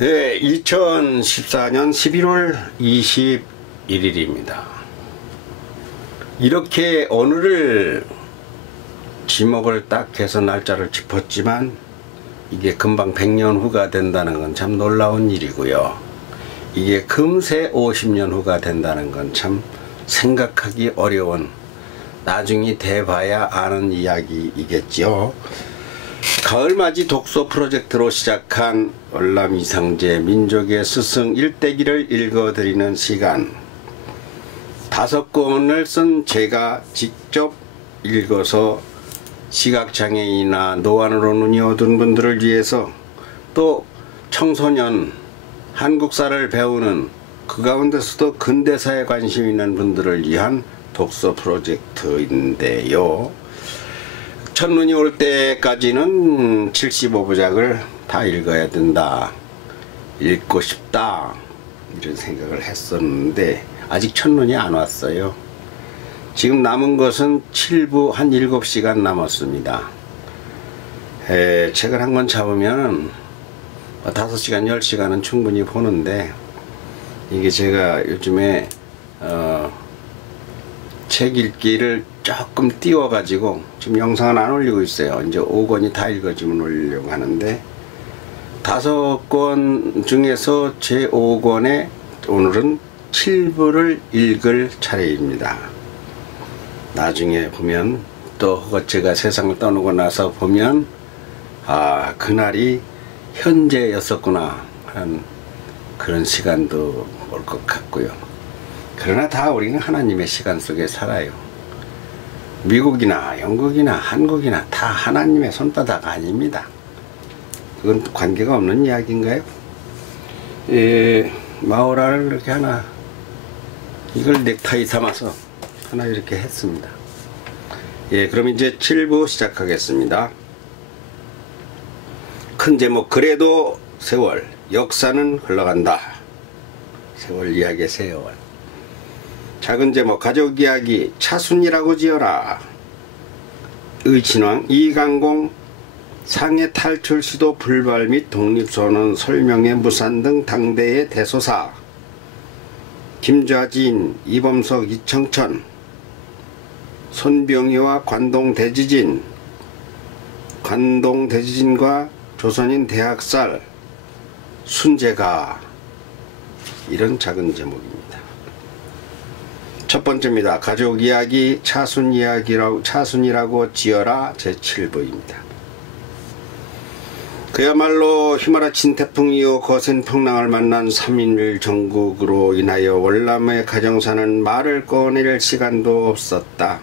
네, 2014년 11월 21일입니다. 이렇게 오늘을 지목을 딱 해서 날짜를 짚었지만 이게 금방 100년 후가 된다는 건 참 놀라운 일이고요. 이게 금세 50년 후가 된다는 건 참 생각하기 어려운, 나중에 돼봐야 아는 이야기이겠죠. 가을맞이 독서 프로젝트로 시작한 월남 이상제 민족의 스승 일대기를 읽어드리는 시간, 5권을 쓴 제가 직접 읽어서 시각장애인이나 노안으로 눈이 어두운 분들을 위해서, 또 청소년 한국사를 배우는 그 가운데서도 근대사에 관심 있는 분들을 위한 독서 프로젝트인데요. 첫눈이 올 때까지는 75부작을 다 읽어야 된다, 읽고 싶다, 이런 생각을 했었는데 아직 첫눈이 안 왔어요. 지금 남은 것은 7부 한 7시간 남았습니다. 책을 한 권 잡으면 5시간 10시간은 충분히 보는데, 이게 제가 요즘에 책 읽기를 조금 띄워가지고 지금 영상은 안 올리고 있어요. 이제 5권이 다 읽어지면 올리려고 하는데, 5권 중에서 제 5권에 오늘은 7부를 읽을 차례입니다. 나중에 보면, 또 제가 세상을 떠나고 나서 보면, 아, 그날이 현재였었구나 하는 그런 시간도 올 것 같고요. 그러나 다 우리는 하나님의 시간 속에 살아요. 미국이나 영국이나 한국이나 다 하나님의 손바닥 아닙니다. 그건 관계가 없는 이야기인가요? 마오라를 이렇게 하나, 이걸 넥타이 삼아서 하나 이렇게 했습니다. 그럼 이제 7부 시작하겠습니다. 큰 제목, 그래도 세월, 역사는 흘러간다. 세월 이야기의 세월. 작은 제목, 가족 이야기, 차순이라고 지어라. 의친왕 이강공 상해 탈출 시도 불발 및 독립선언 설명회 무산 등 당대의 대소사. 김좌진, 이범석, 이청천, 손병희와 관동대지진, 관동대지진과 조선인 대학살, 순재가, 이런 작은 제목입니다. 첫 번째입니다. 가족 이야기, 차순이라고 지어라, 제7부입니다. 그야말로 휘몰아친 태풍 이후 거센 풍랑을 만난 3.1 정국으로 인하여 월남의 가정사는 말을 꺼낼 시간도 없었다.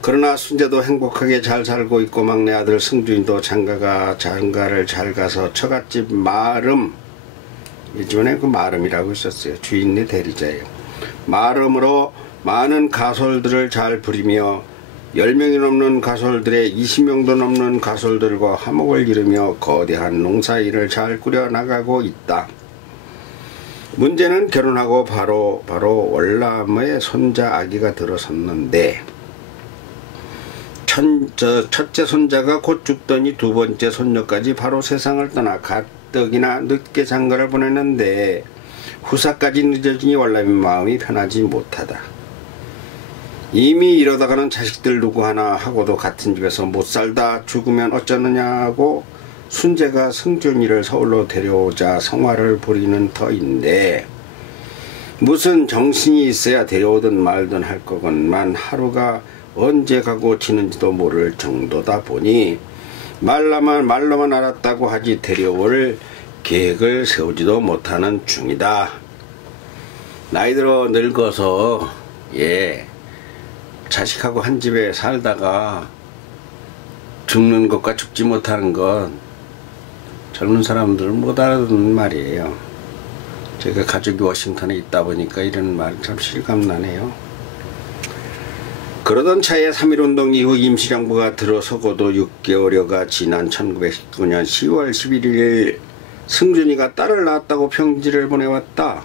그러나 순재도 행복하게 잘 살고 있고, 막내 아들 승준이도 장가를 잘 가서 처갓집 마름, 예전에 그 마름이라고 있었어요. 주인네 대리자예요. 마름으로 많은 가솔들을 잘 부리며 10명이 넘는 가솔들의 20명도 넘는 가솔들과 화목을 이루며 거대한 농사일을 잘 꾸려나가고 있다. 문제는 결혼하고 바로 월남의 손자 아기가 들어섰는데, 첫째 손자가 곧 죽더니 두 번째 손녀까지 바로 세상을 떠나 가뜩이나 늦게 장가를 보냈는데, 후사까지 늦어지니 월남의 마음이 편하지 못하다. 이미 이러다가는 자식들 누구 하나 하고도 같은 집에서 못 살다 죽으면 어쩌느냐고 순재가 승준이를 서울로 데려오자 성화를 부리는 터인데, 무슨 정신이 있어야 데려오든 말든 할 거건만 하루가 언제 가고 지는지도 모를 정도다 보니 말로만 알았다고 하지 데려올 계획을 세우지도 못하는 중이다. 나이 들어 늙어서 자식하고 한 집에 살다가 죽는 것과 죽지 못하는 것, 젊은 사람들은 못 알아듣는 말이에요. 제가 가족이 워싱턴에 있다 보니까 이런 말 참 실감나네요. 그러던 차에 3.1운동 이후 임시정부가 들어서고도 6개월여가 지난 1919년 10월 11일 승준이가 딸을 낳았다고 편지를 보내왔다.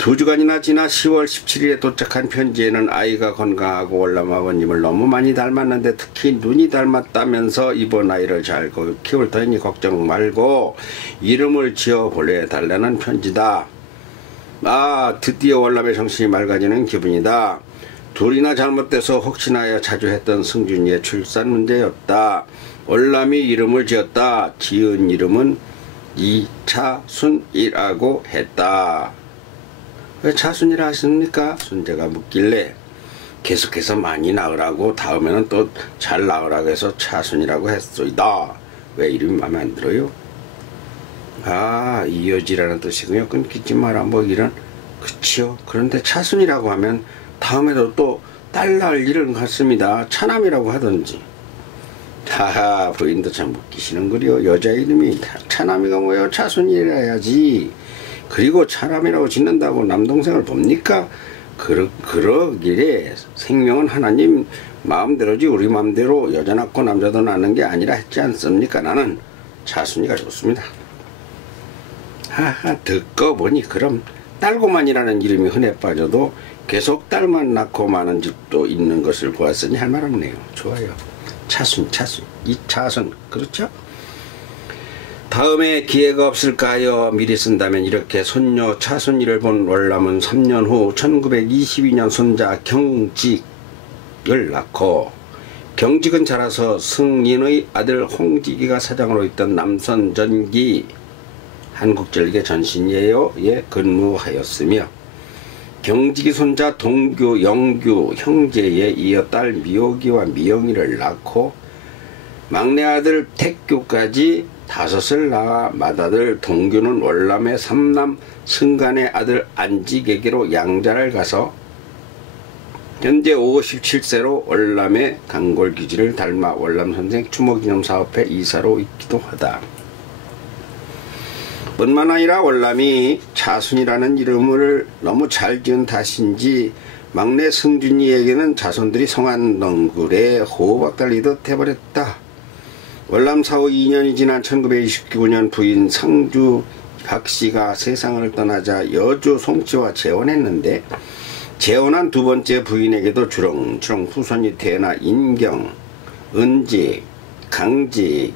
2주간이나 지나 10월 17일에 도착한 편지에는 아이가 건강하고 월남 아버님을 너무 많이 닮았는데 특히 눈이 닮았다면서 이번 아이를 잘 키울 터니 걱정 말고 이름을 지어 보내달라는 편지다. 아, 드디어 월남의 정신이 맑아지는 기분이다. 둘이나 잘못돼서 혹시나 자주 했던 승준이의 출산 문제였다. 월남이 이름을 지었다. 지은 이름은 이차순이라고 했다. 왜 차순이라 하십니까? 순재가 묻길래 계속해서 많이 낳으라고 다음에는 또 잘 낳으라고 해서 차순이라고 했소이다. 왜 이름이 마음에 안 들어요? 아, 이어지라는 뜻이군요. 끊기지 마라 뭐 이런. 그치요. 그런데 차순이라고 하면 다음에도 또 딸 낳을 일은 같습니다. 차남이라고 하던지. 하하, 부인도 참 웃기시는구려. 여자 이름이 차남이가 뭐요? 차순이라 해야지. 그리고 차남이라고 짓는다고 남동생을 봅니까? 그러기래 생명은 하나님 마음대로지 우리 마음대로 여자 낳고 남자도 낳는 게 아니라 했지 않습니까? 나는 차순이가 좋습니다. 하하, 듣고 보니 그럼 딸고만이라는 이름이 흔해 빠져도 계속 딸만 낳고 마는 집도 있는 것을 보았으니 할 말 없네요. 좋아요. 차순, 이차순, 그렇죠? 다음에 기회가 없을까 하여 미리 쓴다면 이렇게 손녀 차순이를 본 월남은 3년 후 1922년 손자 경직을 낳고, 경직은 자라서 승인의 아들 홍직이가 사장으로 있던 남선전기 한국전력의 전신예에 근무하였으며, 경직이 손자 동규, 영규, 형제에 이어 딸 미옥이와 미영이를 낳고 막내 아들 택규까지 5을 낳아 맏아들 동규는 월남의 3남 승간의 아들 안직에게로 양자를 가서 현재 57세로 월남의 단골기지를 닮아 월남선생 추모기념사업회 이사로 있기도 하다. 뿐만 아니라 월남이 차순이라는 이름을 너무 잘 지은 탓인지 막내 승준이에게는 자손들이 성안덩굴에 호박 달리듯 해버렸다. 월남 사후 2년이 지난 1929년 부인 상주 박씨가 세상을 떠나자 여주 송씨와 재혼했는데, 재혼한 두 번째 부인에게도 주렁주렁 후손이 태어나 인경, 은직, 강직,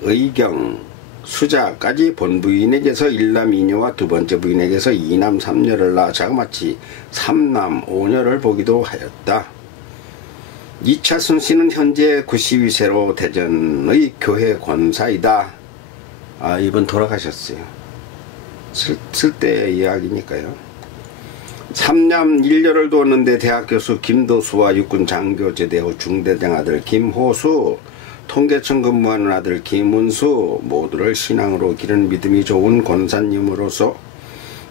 의경, 수자까지 본부인에게서 1남 2녀와 두 번째 부인에게서 2남 3녀를 낳아 자그마치 3남 5녀를 보기도 하였다. 이차순 씨는 현재 92세로 대전의 교회 권사이다. 아, 이분 돌아가셨어요. 쓸 때 이야기니까요. 3남 1녀를 두었는데 대학 교수 김도수와 육군 장교 제대 후 중대장 아들 김호수, 통계청 근무하는 아들 김은수 모두를 신앙으로 기른 믿음이 좋은 권사님으로서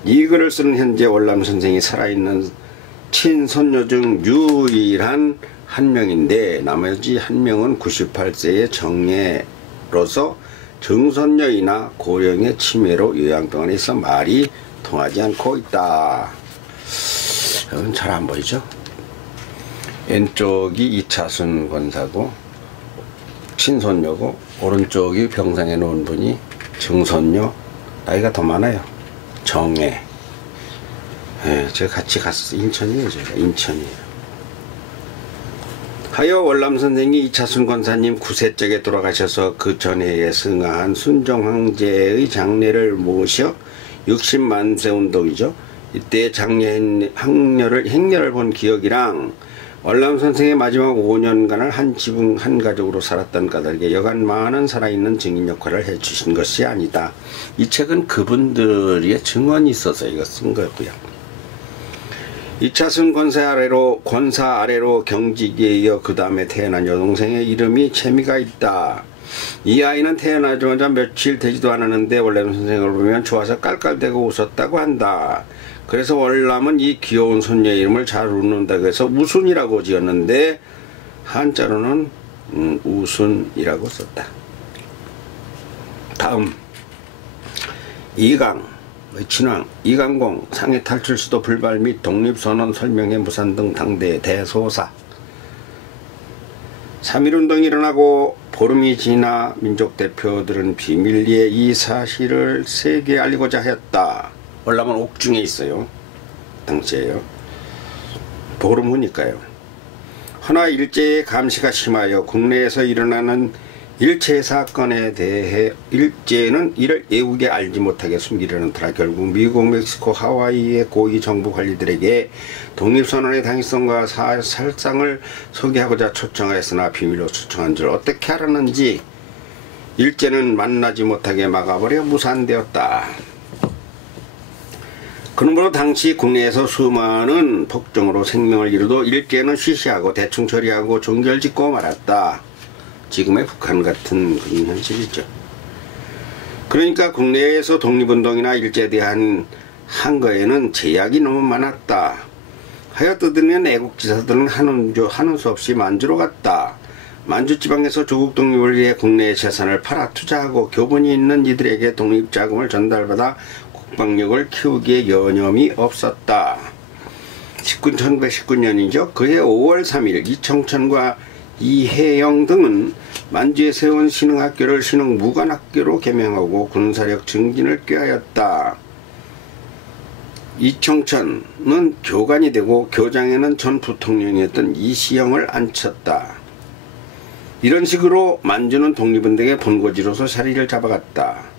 이 글을 쓰는 현재 월남 선생이 살아있는 친손녀 중 유일한 한 명인데, 나머지 한 명은 98세의 정예로서 증손녀이나 고령의 치매로 요양병원에 있어 말이 통하지 않고 있다. 여러분 잘 안 보이죠? 왼쪽이 이차순 권사고 친손녀고, 오른쪽이 병상에 놓은 분이 증손녀, 나이가 더 많아요. 정예. 예, 제가 같이 갔었어요. 인천이에요. 제가 인천이에요. 하여 월남 선생이 이차순 권사님 9세째에 돌아가셔서 그 전해에 승하한 순정 황제의 장례를 모셔 60만세 운동이죠. 이때 장례 행렬을 본 기억이랑 월남 선생의 마지막 5년간을 한 지붕 한 가족으로 살았던 까닭에 여간 많은 살아있는 증인 역할을 해주신 것이 아니다. 이 책은 그분들의 증언이 있어서 이거 쓴 거고요. 이차순 권사 아래로 경직에 이어 그 다음에 태어난 여동생의 이름이 재미가 있다. 이 아이는 태어나자마자 며칠 되지도 않았는데 월남 선생을 보면 좋아서 깔깔대고 웃었다고 한다. 그래서 월남은 이 귀여운 손녀의 이름을 잘 웃는다고 해서 우순이라고 지었는데, 한자로는 우순이라고 썼다. 다음 이강 친왕, 이강공, 상해 탈출 수도 불발 및 독립선언 설명회 무산 등 당대의 대소사. 3.1운동이 일어나고 보름이 지나 민족 대표들은 비밀리에 이 사실을 세계에 알리고자 하였다. 월남은 옥중에 있어요. 당시에요. 보름 후니까요. 허나 일제의 감시가 심하여 국내에서 일어나는 일체 사건에 대해 일제는 이를 애국에 알지 못하게 숨기려는 터라 결국 미국, 멕시코, 하와이의 고위 정부 관리들에게 독립선언의 당위성과 살상을 소개하고자 초청하였으나 비밀로 초청한 줄 어떻게 알았는지 일제는 만나지 못하게 막아버려 무산되었다. 그러므로 당시 국내에서 수많은 폭정으로 생명을 잃어도 일제는 쉬쉬하고 대충 처리하고 종결짓고 말았다. 지금의 북한 같은 그런 현실이죠. 그러니까 국내에서 독립운동이나 일제에 대한 한거에는 제약이 너무 많았다. 하여 떠들면 애국지사들은 하는 수 없이 만주로 갔다. 만주지방에서 조국 독립을 위해 국내의 재산을 팔아 투자하고 교본이 있는 이들에게 독립자금을 전달받아 국방력을 키우기에 여념이 없었다. 1919년이죠. 그해 5월 3일 이청천과 이혜영 등은 만주에 세운 신흥학교를 신흥무관학교로 개명하고 군사력 증진을 꾀하였다. 이청천은 교관이 되고 교장에는 전 부통령이었던 이시영을 앉혔다. 이런 식으로 만주는 독립운동의 본고지로서 자리를 잡아갔다.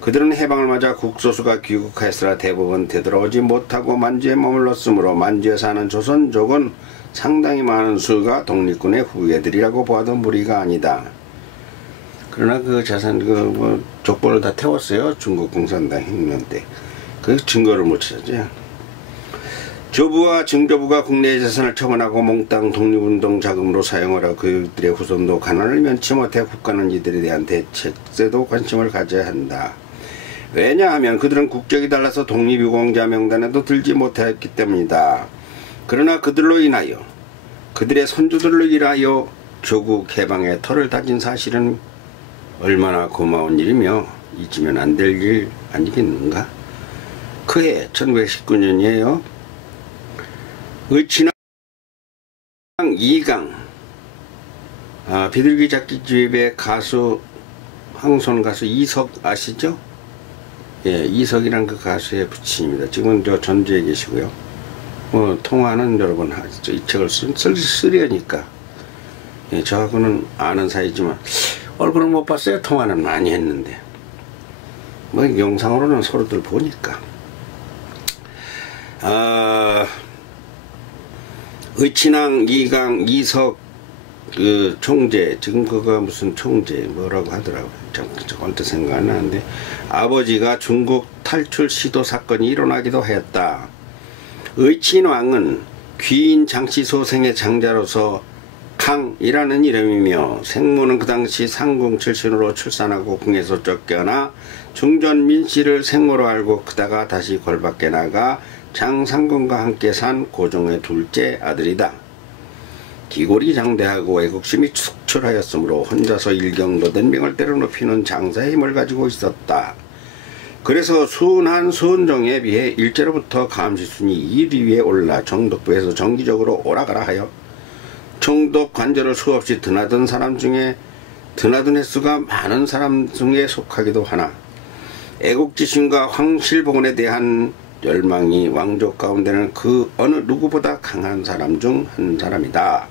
그들은 해방을 맞아 국소수가 귀국하였으나 대부분 되돌아오지 못하고 만주에 머물렀으므로 만주에 사는 조선족은 상당히 많은 수가 독립군의 후예들이라고 보아도 무리가 아니다. 그러나 그 자산 족보를 다 태웠어요. 중국 공산당 혁명 때. 그 증거를 못 찾죠. 조부와 증조부가 국내의 재산을 처분하고 몽땅 독립운동 자금으로 사용하라. 그들의 후손도 가난을 면치 못해 국가는 이들에 대한 대책에도 관심을 가져야 한다. 왜냐하면 그들은 국적이 달라서 독립유공자 명단에도 들지 못했기 때문이다. 그러나 그들로 인하여 그들의 선조들로 인하여 조국 해방의 터를 다진 사실은 얼마나 고마운 일이며 잊으면 안 될 일 아니겠는가? 그해 1919년이에요. 의친왕 2강 비둘기 잡기집의 가수 황손 가수 이석 아시죠? 예, 이석이란 그 가수의 부친입니다. 지금은 저 전주에 계시고요. 통화는 여러 번 하죠. 이 책을 쓰려니까. 예, 저하고는 아는 사이지만 얼굴은 못 봤어요. 통화는 많이 했는데. 영상으로는 서로들 보니까. 의친왕 2강 이석 그 총재, 지금 그거 무슨 총재 뭐라고 하더라고요. 언뜻 생각 안 나는데 아버지가 중국 탈출 시도 사건이 일어나기도 했다. 의친왕은 귀인 장씨 소생의 장자로서 강이라는 이름이며 생모는 그 당시 상궁 출신으로 출산하고 궁에서 쫓겨나 중전 민씨를 생모로 알고 크다가 다시 골밖에 나가 장상궁과 함께 산 고종의 둘째 아들이다. 기골이 장대하고 애국심이 축출하였으므로 혼자서 일경도된 명을 때려 높이는 장사의 힘을 가지고 있었다. 그래서 순한 순종에 비해 일제로부터 감시순위 1위에 올라 정독부에서 정기적으로 오라가라 하여 총독 관저를 수없이 드나든 사람 중에 드나든 횟수가 많은 사람 중에 속하기도 하나 애국지심과 황실복원에 대한 열망이 왕족 가운데는 그 어느 누구보다 강한 사람 중 한 사람이다.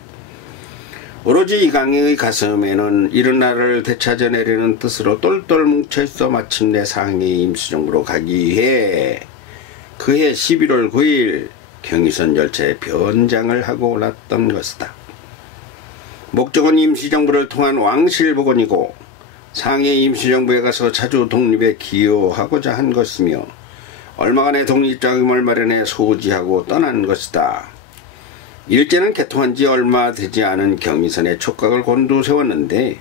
오로지 이강의 가슴에는 이른 날을 되찾아내려는 뜻으로 똘똘 뭉쳐있어 마침내 상해의 임시정부로 가기 위해 그해 11월 9일 경의선 열차에 변장을 하고 올랐던 것이다. 목적은 임시정부를 통한 왕실복원이고 상해 임시정부에 가서 자주 독립에 기여하고자 한 것이며 얼마간의 독립자금을 마련해 소지하고 떠난 것이다. 일제는 개통한 지 얼마 되지 않은 경의선에 촉각을 곤두세웠는데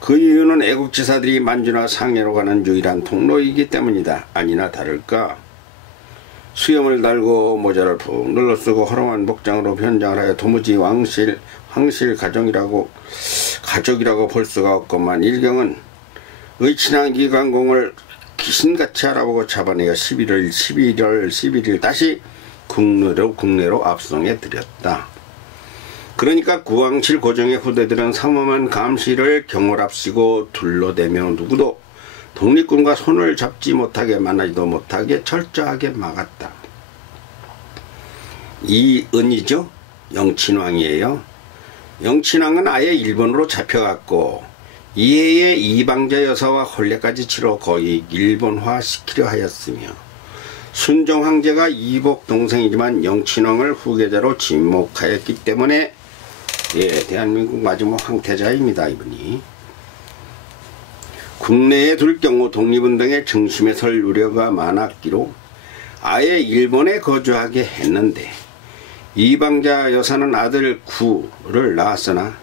그 이유는 애국지사들이 만주나 상해로 가는 유일한 통로이기 때문이다. 아니나 다를까 수염을 달고 모자를 푹 눌러쓰고 허름한 복장으로 변장을 하여 도무지 황실 가족이라고 볼 수가 없건만 일경은 의친왕 기관공을 귀신같이 알아보고 잡아내어 11월 11일 다시 국내로 압송해 드렸다. 그러니까 구왕실 고종의 후대들은 삼엄한 감시를 경홀합시고 둘러대며 누구도 독립군과 손을 잡지 못하게 만나지도 못하게 철저하게 막았다. 이은이죠. 영친왕이에요. 영친왕은 아예 일본으로 잡혀갔고 이해의 이방자 여사와 혼례까지 치러 거의 일본화 시키려 하였으며 순종 황제가 이복 동생이지만 영친왕을 후계자로 지목하였기 때문에 대한민국 마지막 황태자입니다. 이분이. 국내에 둘 경우 독립운동의 중심에 설 우려가 많았기로 아예 일본에 거주하게 했는데 이방자 여사는 아들 구를 낳았으나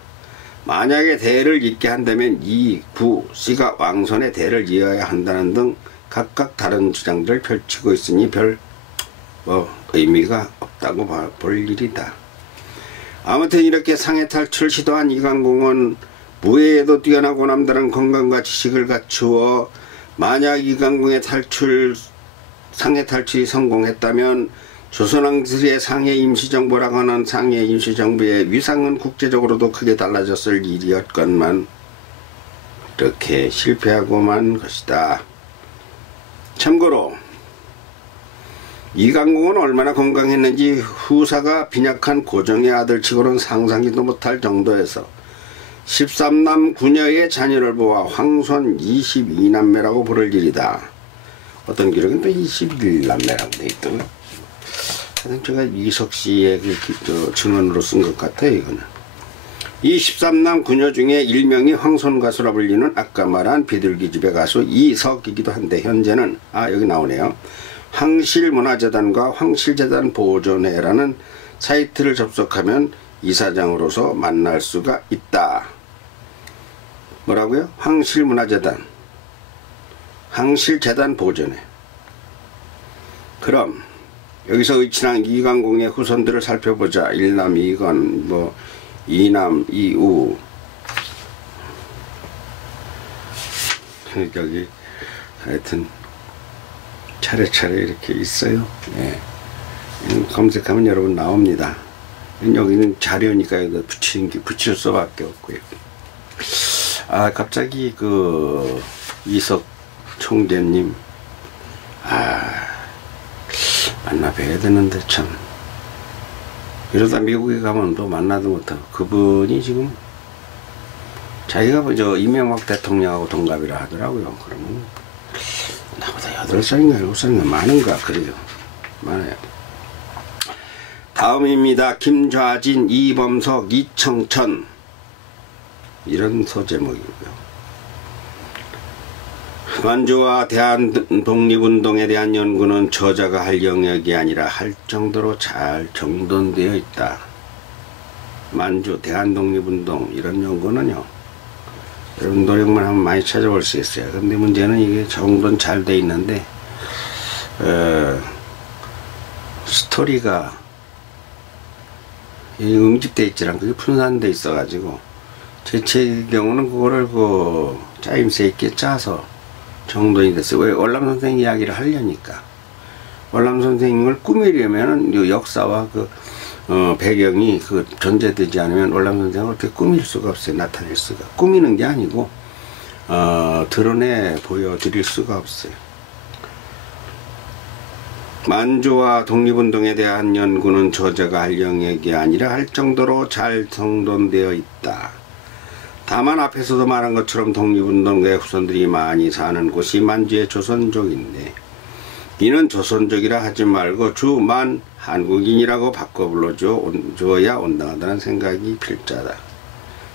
만약에 대를 잇게 한다면 이 구 씨가 왕손의 대를 이어야 한다는 등 각각 다른 주장들을 펼치고 있으니 별 의미가 없다고 볼 일이다. 아무튼 이렇게 상해 탈출 시도한 이강공은 무예에도 뛰어나고 남다른 건강과 지식을 갖추어 만약 이강공의 상해 탈출이 성공했다면 조선왕실의 상해 임시정부라고 하는 상해 임시정부의 위상은 국제적으로도 크게 달라졌을 일이었건만 이렇게 실패하고 만 것이다. 참고로 이강공은 얼마나 건강했는지 후사가 빈약한 고종의 아들치고는 상상지도 못할 정도에서 13남 9녀의 자녀를 보아 황손 22남매라고 부를 일이다. 어떤 기록은 또 21남매라고 돼 있더군요. 제가 이석씨의 그 증언으로 쓴 것 같아요. 이거는 이 13남 9녀 중에 일명이 황손가수라 불리는 아까 말한 비둘기집의 가수 이석이기도 한데 현재는 여기 나오네요. 황실문화재단과 황실재단 보존회라는 사이트를 접속하면 이사장으로서 만날 수가 있다. 뭐라고요? 황실문화재단, 황실재단 보존회. 그럼 여기서 의친왕 이강공의 후손들을 살펴보자. 일남 이건, 이남 이우, 여기 하여튼 차례차례 이렇게 있어요. 검색하면 여러분 나옵니다. 여기는 자료니까 여기다 붙일 수밖에 없고요. 갑자기 그 이석 총재님 만나 뵈야 되는데 참 이러다 미국에 가면 또 만나도 못하고 그분이 지금 자기가 이명박 대통령하고 동갑이라 하더라고요. 그러면 나보다 8살인가 7살인가 많은가 그래요. 많아요. 다음입니다. 김좌진, 이범석, 이청천 이런 소제목이고요. 만주와 대한독립운동에 대한 연구는 저자가 할 영역이 아니라 할 정도로 잘 정돈되어 있다. 만주, 대한독립운동 이런 연구는요. 여러분 노력만 하면 많이 찾아볼 수 있어요. 근데 문제는 이게 정돈 잘 돼 있는데 스토리가 응집돼 있지 않고 그게 분산돼 있어가지고 제 책의 경우는 그거를 짜임새 있게 짜서 정돈이 됐어요. 왜? 월남 선생 이야기를 하려니까. 월남 선생님을 꾸미려면 역사와 배경이 존재되지 않으면 월남 선생을 어떻게 꾸밀 수가 없어요. 나타낼 수가. 꾸미는 게 아니고 드러내 보여드릴 수가 없어요. 만주와 독립운동에 대한 연구는 저자가 할 영역이 아니라 할 정도로 잘 정돈되어 있다. 다만 앞에서도 말한 것처럼 독립운동가의 후손들이 많이 사는 곳이 만주의 조선족인데 이는 조선족이라 하지 말고 주만 한국인이라고 바꿔 불러줘야 온당하다는 생각이 필자다.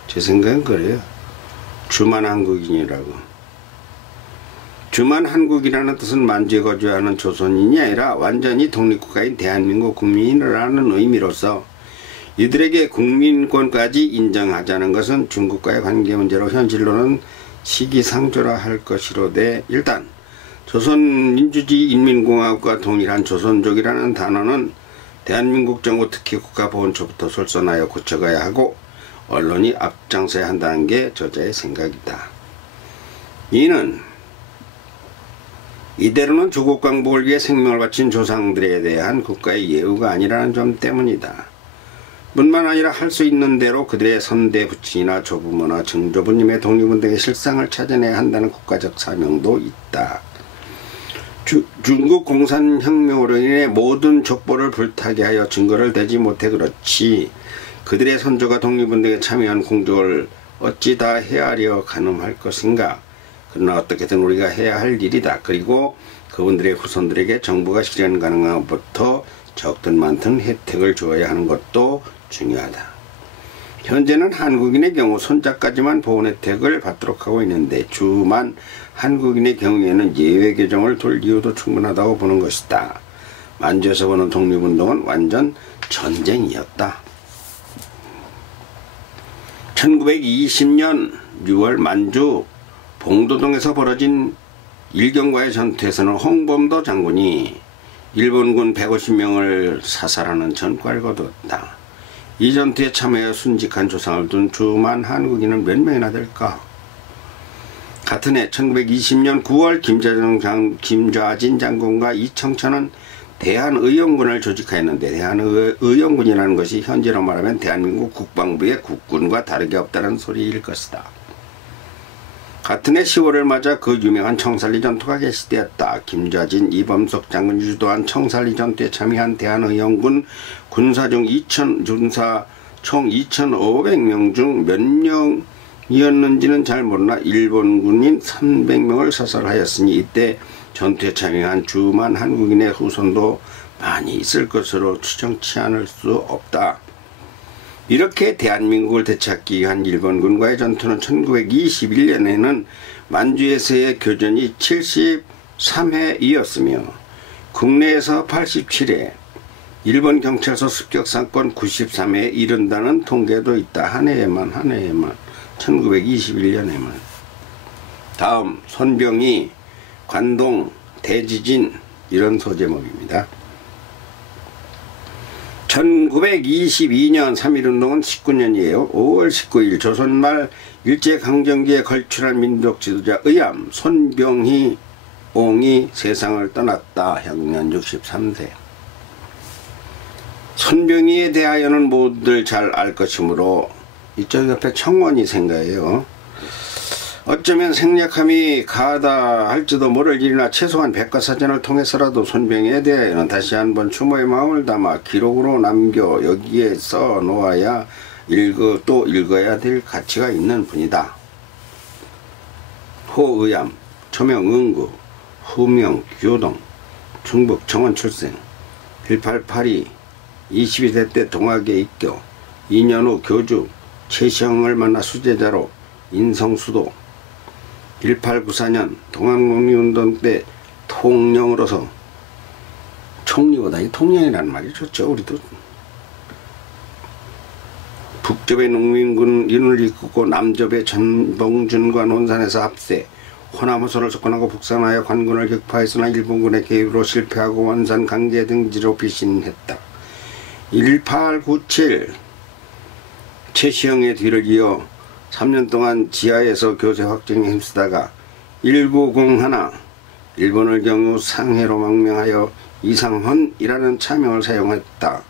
제 생각은 그래요. 주만 한국인이라고. 주만 한국이라는 뜻은 만주에 거주하는 조선인이 아니라 완전히 독립국가인 대한민국 국민이라는 의미로서 이들에게 국민권까지 인정하자는 것은 중국과의 관계 문제로 현실로는 시기상조라 할 것이로되 일단 조선민주주의 인민공화국과 동일한 조선족이라는 단어는 대한민국 정부 특히 국가보훈처부터 솔선하여 고쳐가야 하고 언론이 앞장서야 한다는 게 저자의 생각이다. 이는 이대로는 조국 광복을 위해 생명을 바친 조상들에 대한 국가의 예우가 아니라는 점 때문이다. 뿐만 아니라 할 수 있는 대로 그들의 선대 부친이나 조부모나 증조부님의 독립운동의 실상을 찾아내야 한다는 국가적 사명도 있다. 중국 공산혁명으로 인해 모든 족보를 불타게 하여 증거를 대지 못해 그렇지 그들의 선조가 독립운동에 참여한 공적을 어찌 다 헤아려 가늠할 것인가. 그러나 어떻게든 우리가 해야 할 일이다. 그리고 그분들의 후손들에게 정부가 실현 가능한 것부터 적든 많든 혜택을 주어야 하는 것도 중요하다. 현재는 한국인의 경우 손자까지만 보훈 혜택을 받도록 하고 있는데 주만 한국인의 경우에는 예외 규정을 둘 이유도 충분하다고 보는 것이다. 만주에서 보는 독립운동은 완전 전쟁이었다. 1920년 6월 만주 봉도동에서 벌어진 일경과의 전투에서는 홍범도 장군이 일본군 150명을 사살하는 전과를 거두었다. 이 전투에 참여해 순직한 조상을 둔 주만 한국인은 몇 명이나 될까? 같은 해 1920년 9월 김좌진 장군과 이청천은 대한의용군을 조직하였는데 대한의용군이라는 것이 현재로 말하면 대한민국 국방부의 국군과 다르게 없다는 소리일 것이다. 같은 해 10월을 맞아 그 유명한 청살리 전투가 개시되었다. 김좌진, 이범석 장군이 주도한 청살리 전투에 참여한 대한의용군 군사 총 2,500명 중 몇 명이었는지는 잘 모르나 일본군인 300명을 사살하였으니 이때 전투에 참여한 주만 한국인의 후손도 많이 있을 것으로 추정치 않을 수 없다. 이렇게 대한민국을 되찾기 위한 일본군과의 전투는 1921년에는 만주에서의 교전이 73회이었으며 국내에서 87회, 일본 경찰서 습격 사건 93회에 이른다는 통계도 있다. 한 해에만 1921년에만. 다음 손병희, 관동, 대지진 이런 소제목입니다. 1922년 3.1운동은 19년이에요. 5월 19일 조선말 일제강점기에 걸출한 민족 지도자 의암 손병희 옹이 세상을 떠났다. 향년 63세. 손병희에 대하여는 모두들 잘 알 것이므로 이쪽 옆에 청원이 생겨요. 어쩌면 생략함이 가하다 할지도 모를 일이나 최소한 백과사전을 통해서라도 손병희에 대하여는 다시 한번 추모의 마음을 담아 기록으로 남겨 여기에 써 놓아야 또 읽어야 될 가치가 있는 분이다. 호의암, 초명 응구, 후명 교동, 충북 청원 출생, 1882, 22세 때 동학에 입교, 2년 후 교주, 최시영을 만나 수제자로 인성수도, 1894년 동학농민운동 때 통령으로서 총리보다 이 통령이라는 말이 좋죠. 우리도 북접의 농민군인을 이끌고 남접의 전봉준과 논산에서 합세, 호남호소를 접근하고 북산하여 관군을 격파했으나 일본군의 개입으로 실패하고 원산 강제 등지로 피신했다. 1897 최시영의 뒤를 이어 3년 동안 지하에서 교세 확정에 힘쓰다가 1901 일본을 경유 상해로 망명하여 이상헌이라는 차명을 사용했다.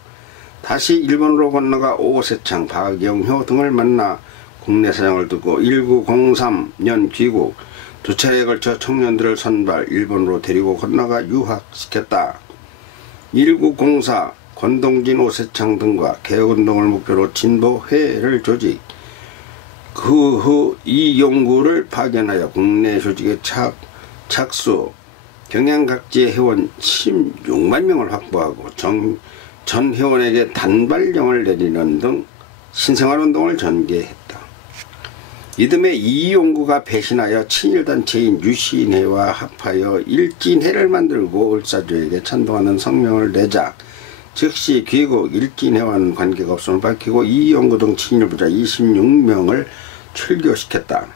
다시 일본으로 건너가 오세창, 박영효 등을 만나 국내 사정을 두고 1903년 귀국, 두 차례에 걸쳐 청년들을 선발 일본으로 데리고 건너가 유학시켰다. 1904 권동진, 오세창 등과 개혁운동을 목표로 진보회를 조직, 그 후 이용구를 파견하여 국내 조직에 착수, 경양 각지의 회원 16만 명을 확보하고 전 회원에게 단발령을 내리는 등 신생활운동을 전개했다. 이듬해 이용구가 배신하여 친일단체인 유신회와 합하여 일진회를 만들고 을사조에게 찬동하는 성명을 내자 즉시 귀국, 일진회와는 관계가 없음을 밝히고 이용구 등 친일부자 26명을 출교시켰다.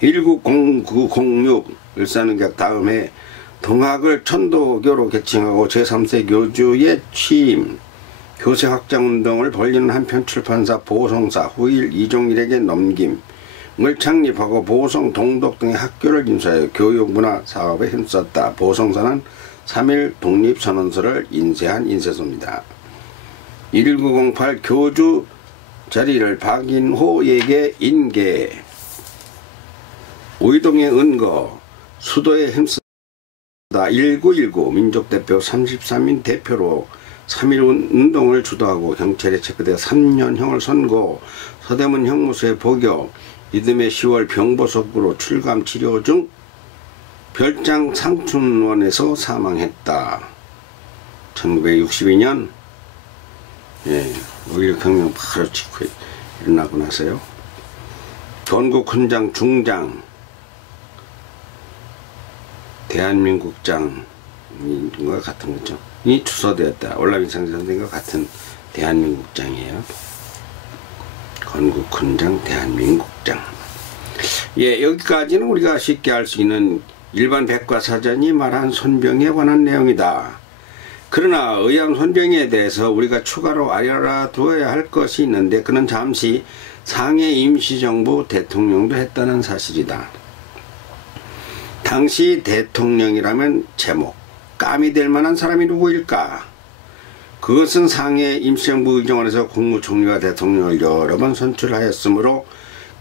1909-06 을사능격 다음해 동학을 천도교로 개칭하고 제3세 교주의 취임, 교세 확장운동을 벌리는 한편 출판사 보성사 후일 이종일에게 넘김을 창립하고 보성, 동독 등의 학교를 인수하여 교육문화 사업에 힘썼다. 보성사는 3.1 독립선언서를 인쇄한 인쇄소입니다. 1908 교주 자리를 박인호에게 인계, 오이동의 은거, 수도에 힘쓰 1919 민족대표 33인 대표로 3.1 운동을 주도하고 경찰에 체포되어 3년형을 선고, 서대문 형무소에 복역, 이듬해 10월 병보석으로 출감 치료 중 별장 상춘원에서 사망했다. 1962년 5.16 혁명 바로 직후에 일어나고 나서요. 건국 훈장 중장, 대한민국장과 같은 거죠. 이 추서되었다. 월남이상 선생과 같은 대한민국장이에요. 건국훈장 대한민국장. 여기까지는 우리가 쉽게 알 수 있는 일반 백과사전이 말한 손병에 관한 내용이다. 그러나 의암 손병에 대해서 우리가 추가로 알아두어야 할 것이 있는데, 그는 잠시 상해 임시정부 대통령도 했다는 사실이다. 당시 대통령이라면 제목, 감이 될 만한 사람이 누구일까? 그것은 상해 임시정부 의정원에서 국무총리와 대통령을 여러 번 선출하였으므로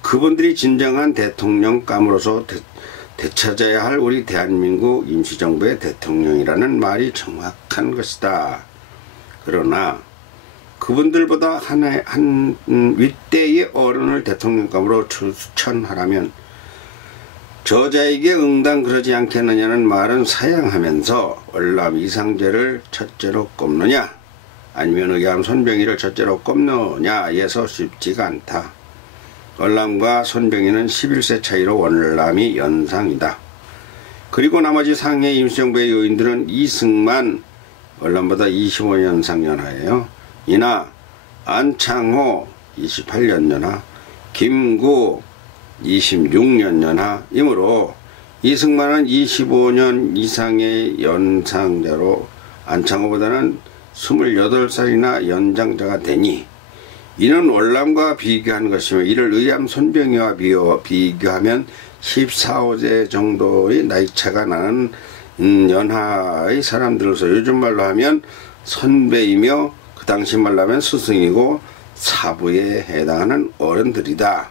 그분들이 진정한 대통령감으로서 되찾아야 할 우리 대한민국 임시정부의 대통령이라는 말이 정확한 것이다. 그러나 그분들보다 한 윗대의 어른을 대통령감으로 추천하라면 저자에게 응당 그러지 않겠느냐는 말은 사양하면서 월남 이상재를 첫째로 꼽느냐 아니면 의암 손병희를 첫째로 꼽느냐에서 쉽지가 않다. 월남과 손병희는 11세 차이로 월남이 연상이다. 그리고 나머지 상해 임시정부의 요인들은 이승만, 월남보다 25년상 연하예요. 이나, 안창호 28년 연하, 김구 26년 연하이므로 이승만은 25년 이상의 연상자로 안창호보다는 28살이나 연장자가 되니 이는 월남과 비교한 것이며, 이를 의암 손병희와 비교하면 14, 15세 정도의 나이차가 나는 연하의 사람들로서 요즘 말로 하면 선배이며 그 당시 말로 하면 스승이고 사부에 해당하는 어른들이다.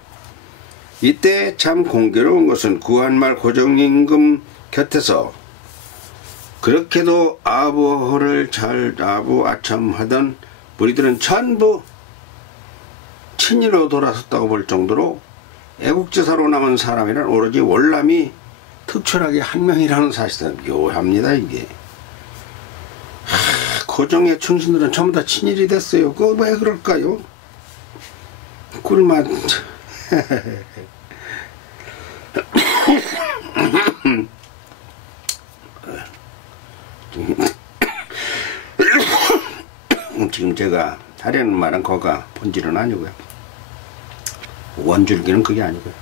이때 참 공교로운 것은 구한말 고정임금 곁에서 그렇게도 아부호를 잘 아부아첨하던 무리들은 전부 친일로 돌아섰다고 볼 정도로 애국제사로 남은 사람이란 오로지 월남이 특출하게 한 명이라는 사실은 묘합니다. 이게 고정의 충신들은 전부 다 친일이 됐어요. 그거 왜 그럴까요? 꿀맛. 지금 제가 하려는 말은 거가 본질은 아니고요. 원줄기는 그게 아니고요.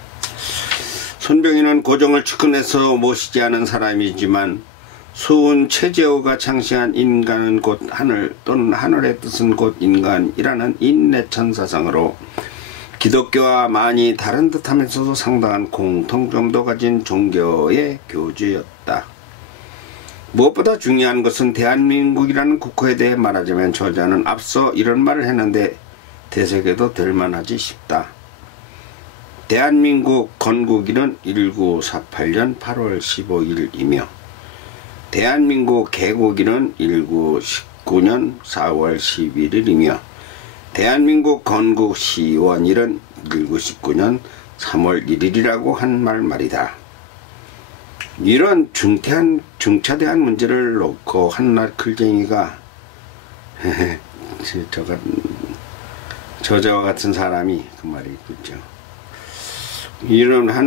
손병희는 고정을 측근해서 모시지 않은 사람이지만 수은 최재호가 창시한 인간은 곧 하늘 또는 하늘의 뜻은 곧 인간이라는 인내천사상으로 기독교와 많이 다른 듯하면서도 상당한 공통점도 가진 종교의 교주였다. 무엇보다 중요한 것은 대한민국이라는 국호에 대해 말하자면 저자는 앞서 이런 말을 했는데 되새겨도 될 만하지 싶다. 대한민국 건국일은 1948년 8월 15일이며 대한민국 개국일은 1919년 4월 11일이며 대한민국 건국 시원일은 1919년 3월 1일이라고 한 말이다. 이런 중차대한 문제를 놓고 한낱 글쟁이가 저자와 같은 사람이 그 말이 있죠. 이런 한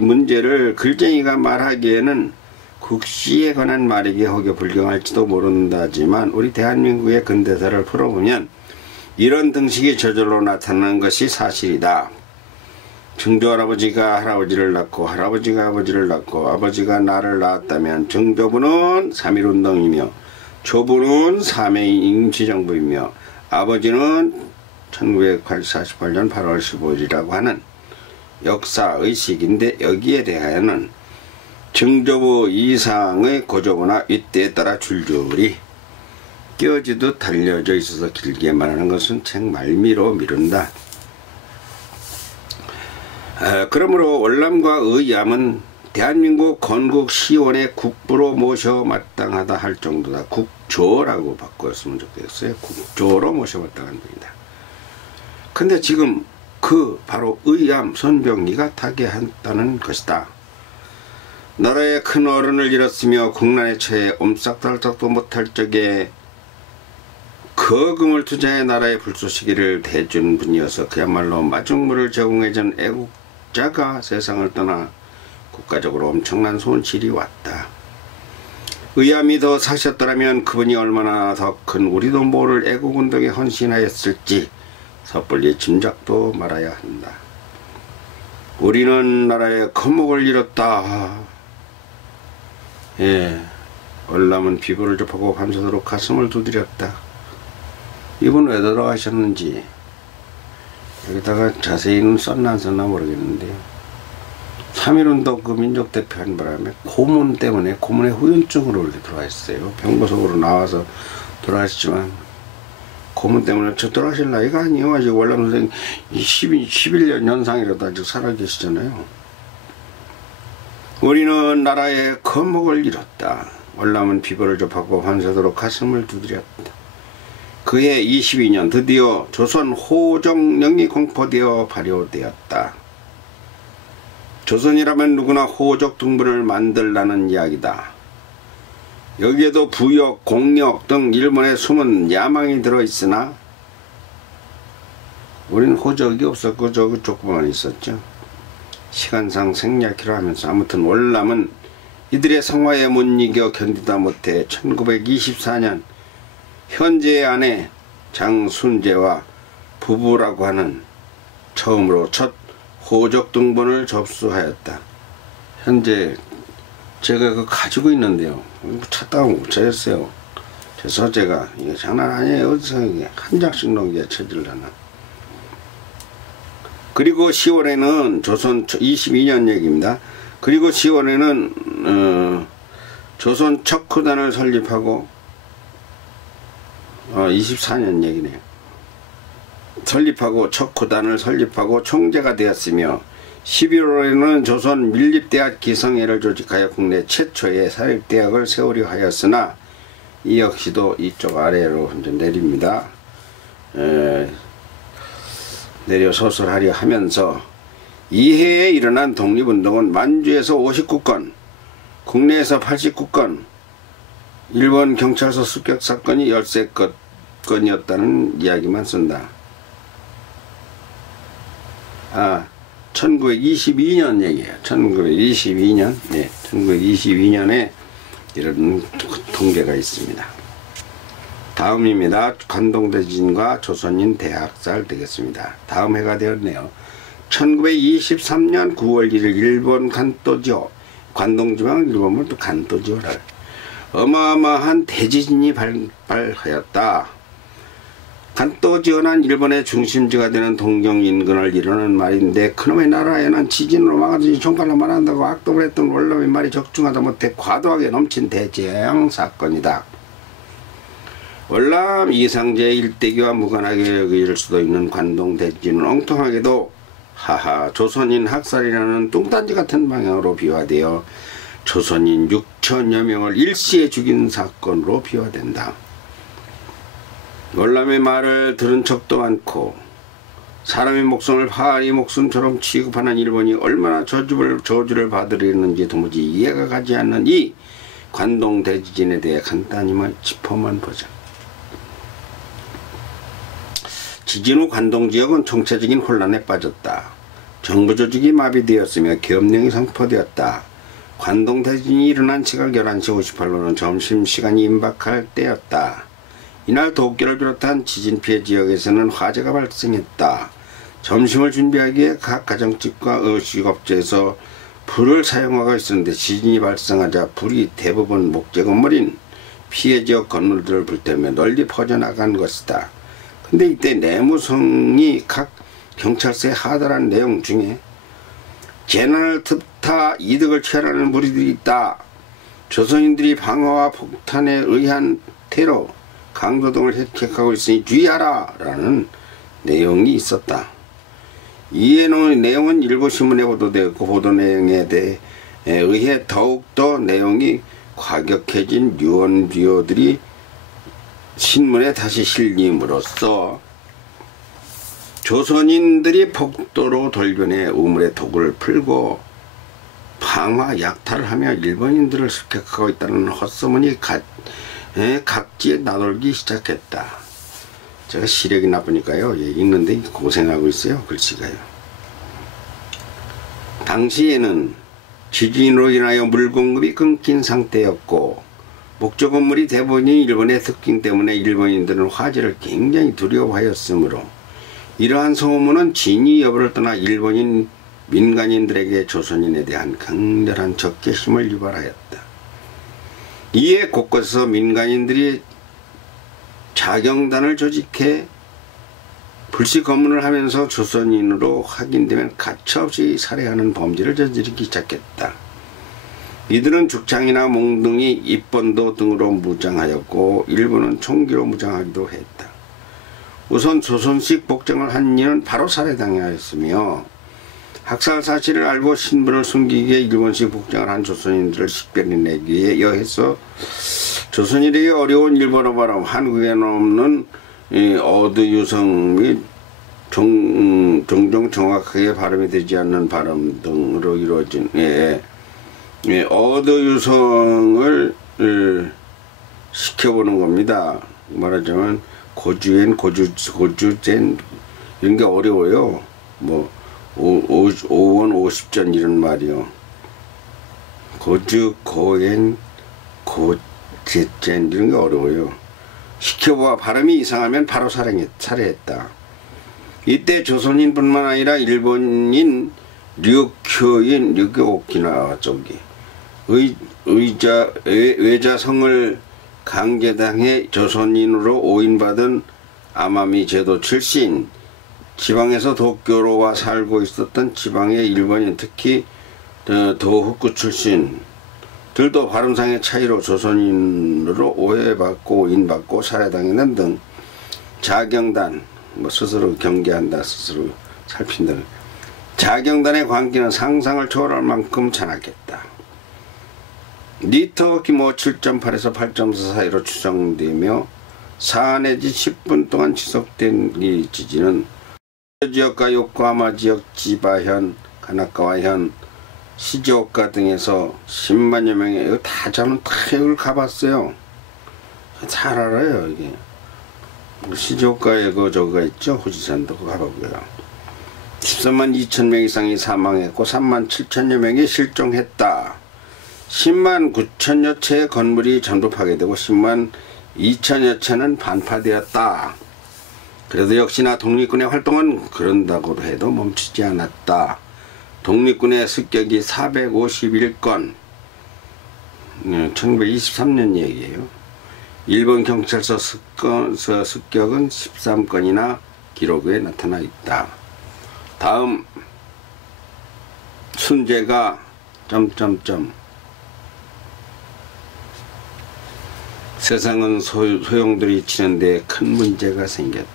문제를 글쟁이가 말하기에는 국시에 관한 말이기에 혹여 불경할지도 모른다지만 우리 대한민국의 근대사를 풀어보면 이런 등식이 저절로 나타나는 것이 사실이다. 증조할아버지가 할아버지를 낳고 할아버지가 아버지를 낳고 아버지가 나를 낳았다면 증조부는 3.1운동이며 조부는 3회 임시정부이며 아버지는 1948년 8월 15일이라고 하는 역사의식인데, 여기에 대하여는 증조부 이상의 고조부나 윗대에 따라 줄줄이 끼어지듯 달려져 있어서 길게 말하는 것은 책 말미로 미룬다. 그러므로 월남과 의암은 대한민국 건국 시원의 국부로 모셔 마땅하다 할 정도다. 국조라고 바꿨으면 좋겠어요. 국조로 모셔 마땅한 분이다. 근데 지금 그 바로 의암 손병리가 타계한다는 것이다. 나라의 큰 어른을 잃었으며 국난에 처해 옴싹달싹도 못할 적에 거금을 투자해 나라의 불쏘시기를 대준 분이어서 그야말로 마중물을 제공해준 애국자가 세상을 떠나 국가적으로 엄청난 손실이 왔다. 의암이 더 사셨더라면 그분이 얼마나 더 큰 우리도 모를 애국운동에 헌신하였을지 섣불리 짐작도 말아야 한다. 우리는 나라의 거목을 잃었다. 예, 월남은 비부를 접하고 밤새도록 가슴을 두드렸다. 이분 왜 돌아가셨는지 여기다가 자세히는 썼나 안 썼나 모르겠는데요. 3.1운동 그 민족대표 한 바람에 고문 때문에 고문의 후유증으로 이렇게 돌아가셨어요. 병고속으로 나와서 돌아가셨지만 고문 때문에 저 돌아가실 나이가 아니에요. 아직 월남 선생 11년 연상이라도 아직 살아계시잖아요. 우리는 나라의 거목을 잃었다. 월남은 비보를 접하고 밤새도록 가슴을 두드렸다. 그해 22년 드디어 조선 호족령이 공포되어 발효되었다. 조선이라면 누구나 호족 등분을 만들라는 이야기다. 여기에도 부역, 공력 등 일본의 숨은 야망이 들어있으나 우린 호적이 없었고 저기 조그만 있었죠. 시간상 생략기로 하면서 아무튼 월남은 이들의 성화에 못 이겨 견디다 못해 1924년 현재의 아내 장순재와 부부라고 하는 처음으로 첫 호적 등본을 접수하였다. 현재 제가 그거 가지고 있는데요. 찾다가 못 찾았어요. 제 서재가 이게 장난 아니에요. 어디서 이게 한 장씩 넘게 찾으려나. 그리고 10월에는 조선 22년 얘기입니다. 그리고 10월에는 조선 척후단을 설립하고 24년 얘기네요. 설립하고 척후단을 설립하고 총재가 되었으며 11월에는 조선 밀립대학 기성회를 조직하여 국내 최초의 사립대학을 세우려 하였으나 이 역시도 이쪽 아래로 이제 내립니다. 내려 소설하려 하면서 이해에 일어난 독립운동은 만주에서 59건, 국내에서 89건, 일본 경찰서 습격 사건이 13건이었다는 이야기만 쓴다. 1922년 얘기예요. 1922년, 네, 1922년에 이런 통계가 있습니다. 다음입니다. 관동대진과 조선인 대학살 되겠습니다. 다음 해가 되었네요. 1923년 9월 1일 일본 간토지오, 관동지방 일본은 또 간토지오라 어마어마한 대지진이 발발하였다. 간토지오는 일본의 중심지가 되는 동경 인근을 이루는 말인데 그놈의 나라에는 지진으로 막아주지 총칼로 말한다고 악독을 했던 월남의 말이 적중하다 못해 과도하게 넘친 대재앙 사건이다. 월남 이상제 일대기와 무관하게 여길 수도 있는 관동대지는 엉뚱하게도 하하 조선인 학살이라는 뚱딴지 같은 방향으로 비화되어 조선인 6천여 명을 일시에 죽인 사건으로 비화된다. 월남의 말을 들은 척도 많고 사람의 목숨을 파리 목숨처럼 취급하는 일본이 얼마나 저주를 받으려는지 도무지 이해가 가지 않는 이 관동대지진에 대해 간단히만 짚어만 보자. 지진 후 관동지역은 총체적인 혼란에 빠졌다. 정부 조직이 마비되었으며 계엄령이 선포되었다. 관동대진이 일어난 시각 11시 58분은 점심시간이 임박할 때였다. 이날 도쿄를 비롯한 지진 피해 지역에서는 화재가 발생했다. 점심을 준비하기에 각 가정집과 의식업체에서 불을 사용하고 있었는데 지진이 발생하자 불이 대부분 목재 건물인 피해 지역 건물들을 불태우며 널리 퍼져나간 것이다. 근데 이때 내무성이 각 경찰서에 하달한 내용 중에 재난을 틈타 이득을 취하라는 무리들이 있다. 조선인들이 방어와 폭탄에 의한 테러, 강도 등을 획책하고 있으니 주의하라 라는 내용이 있었다. 이에 내용은 일부 신문에 보도되었고 보도 내용에 대해 의해 더욱더 내용이 과격해진 유언비어들이 신문에 다시 실림으로써 조선인들이 폭도로 돌변해 우물의 독을 풀고 방화 약탈을 하며 일본인들을 습격하고 있다는 헛소문이 각지에 나돌기 시작했다. 제가 시력이 나쁘니까요. 읽는데 고생하고 있어요. 글씨가요. 당시에는 지진으로 인하여 물 공급이 끊긴 상태였고 목조 건물이 대부분이 일본의 특징 때문에 일본인들은 화재를 굉장히 두려워하였으므로 이러한 소문은 진위 여부를 떠나 일본인 민간인들에게 조선인에 대한 강렬한 적개심을 유발하였다. 이에 곳곳에서 민간인들이 자경단을 조직해 불시 검문을 하면서 조선인으로 확인되면 가차없이 살해하는 범죄를 저지르기 시작했다. 이들은 죽창이나 몽둥이, 입번도 등으로 무장하였고 일부는 총기로 무장하기도 했다. 우선 조선식 복장을 한 이는 바로 살해당하였으며 학살 사실을 알고 신분을 숨기기 위해 일본식 복장을 한 조선인들을 식별해내기에 여해서 조선인에게 어려운 일본어 발음, 한국에는 없는 어드 유성 및 종종 정확하게 발음이 되지 않는 발음 등으로 이루어진 어드 유성을 시켜보는 겁니다. 말하자면 고주엔 고주젠 이런 게 어려워요. 뭐 5원 50전 이런 말이요. 고주 고엔 고제젠 이런 게 어려워요. 시켜봐 발음이 이상하면 바로 살해했다. 이때 조선인뿐만 아니라 일본인 류큐인 오키나와 쪽이 외자성을 강제당해 조선인으로 오인받은 아마미 제도 출신 지방에서 도쿄로 와 살고 있었던 지방의 일본인 특히 도후쿠 출신 들도 발음상의 차이로 조선인으로 오해받고 오인받고 살해당하는 등 자경단 스스로 경계한다 스스로 살핀다 자경단의 광기는 상상을 초월할 만큼 잔악했다. 리터 규모 7.8에서 8.4 사이로 추정되며 4 내지 10분 동안 지속된 이 지진은 지역과 요코하마 지역 지바현, 가나카와현, 시즈오카 등에서 10만여 명의 이거 저는 다 여기를 가봤어요. 잘 알아요 이게. 시즈오카에 저거가 있죠. 후지산도 가보고요. 13만 2천 명 이상이 사망했고 3만 7천여 명이 실종했다. 10만 9천여 채의 건물이 전부 파괴되고 10만 2천여 채는 반파되었다. 그래도 역시나 독립군의 활동은 그런다고 해도 멈추지 않았다. 독립군의 습격이 451건 1923년 얘기예요. 일본 경찰서 습격은 13건이나 기록에 나타나 있다. 다음 순재가 세상은 소용돌이 치는데 큰 문제가 생겼다.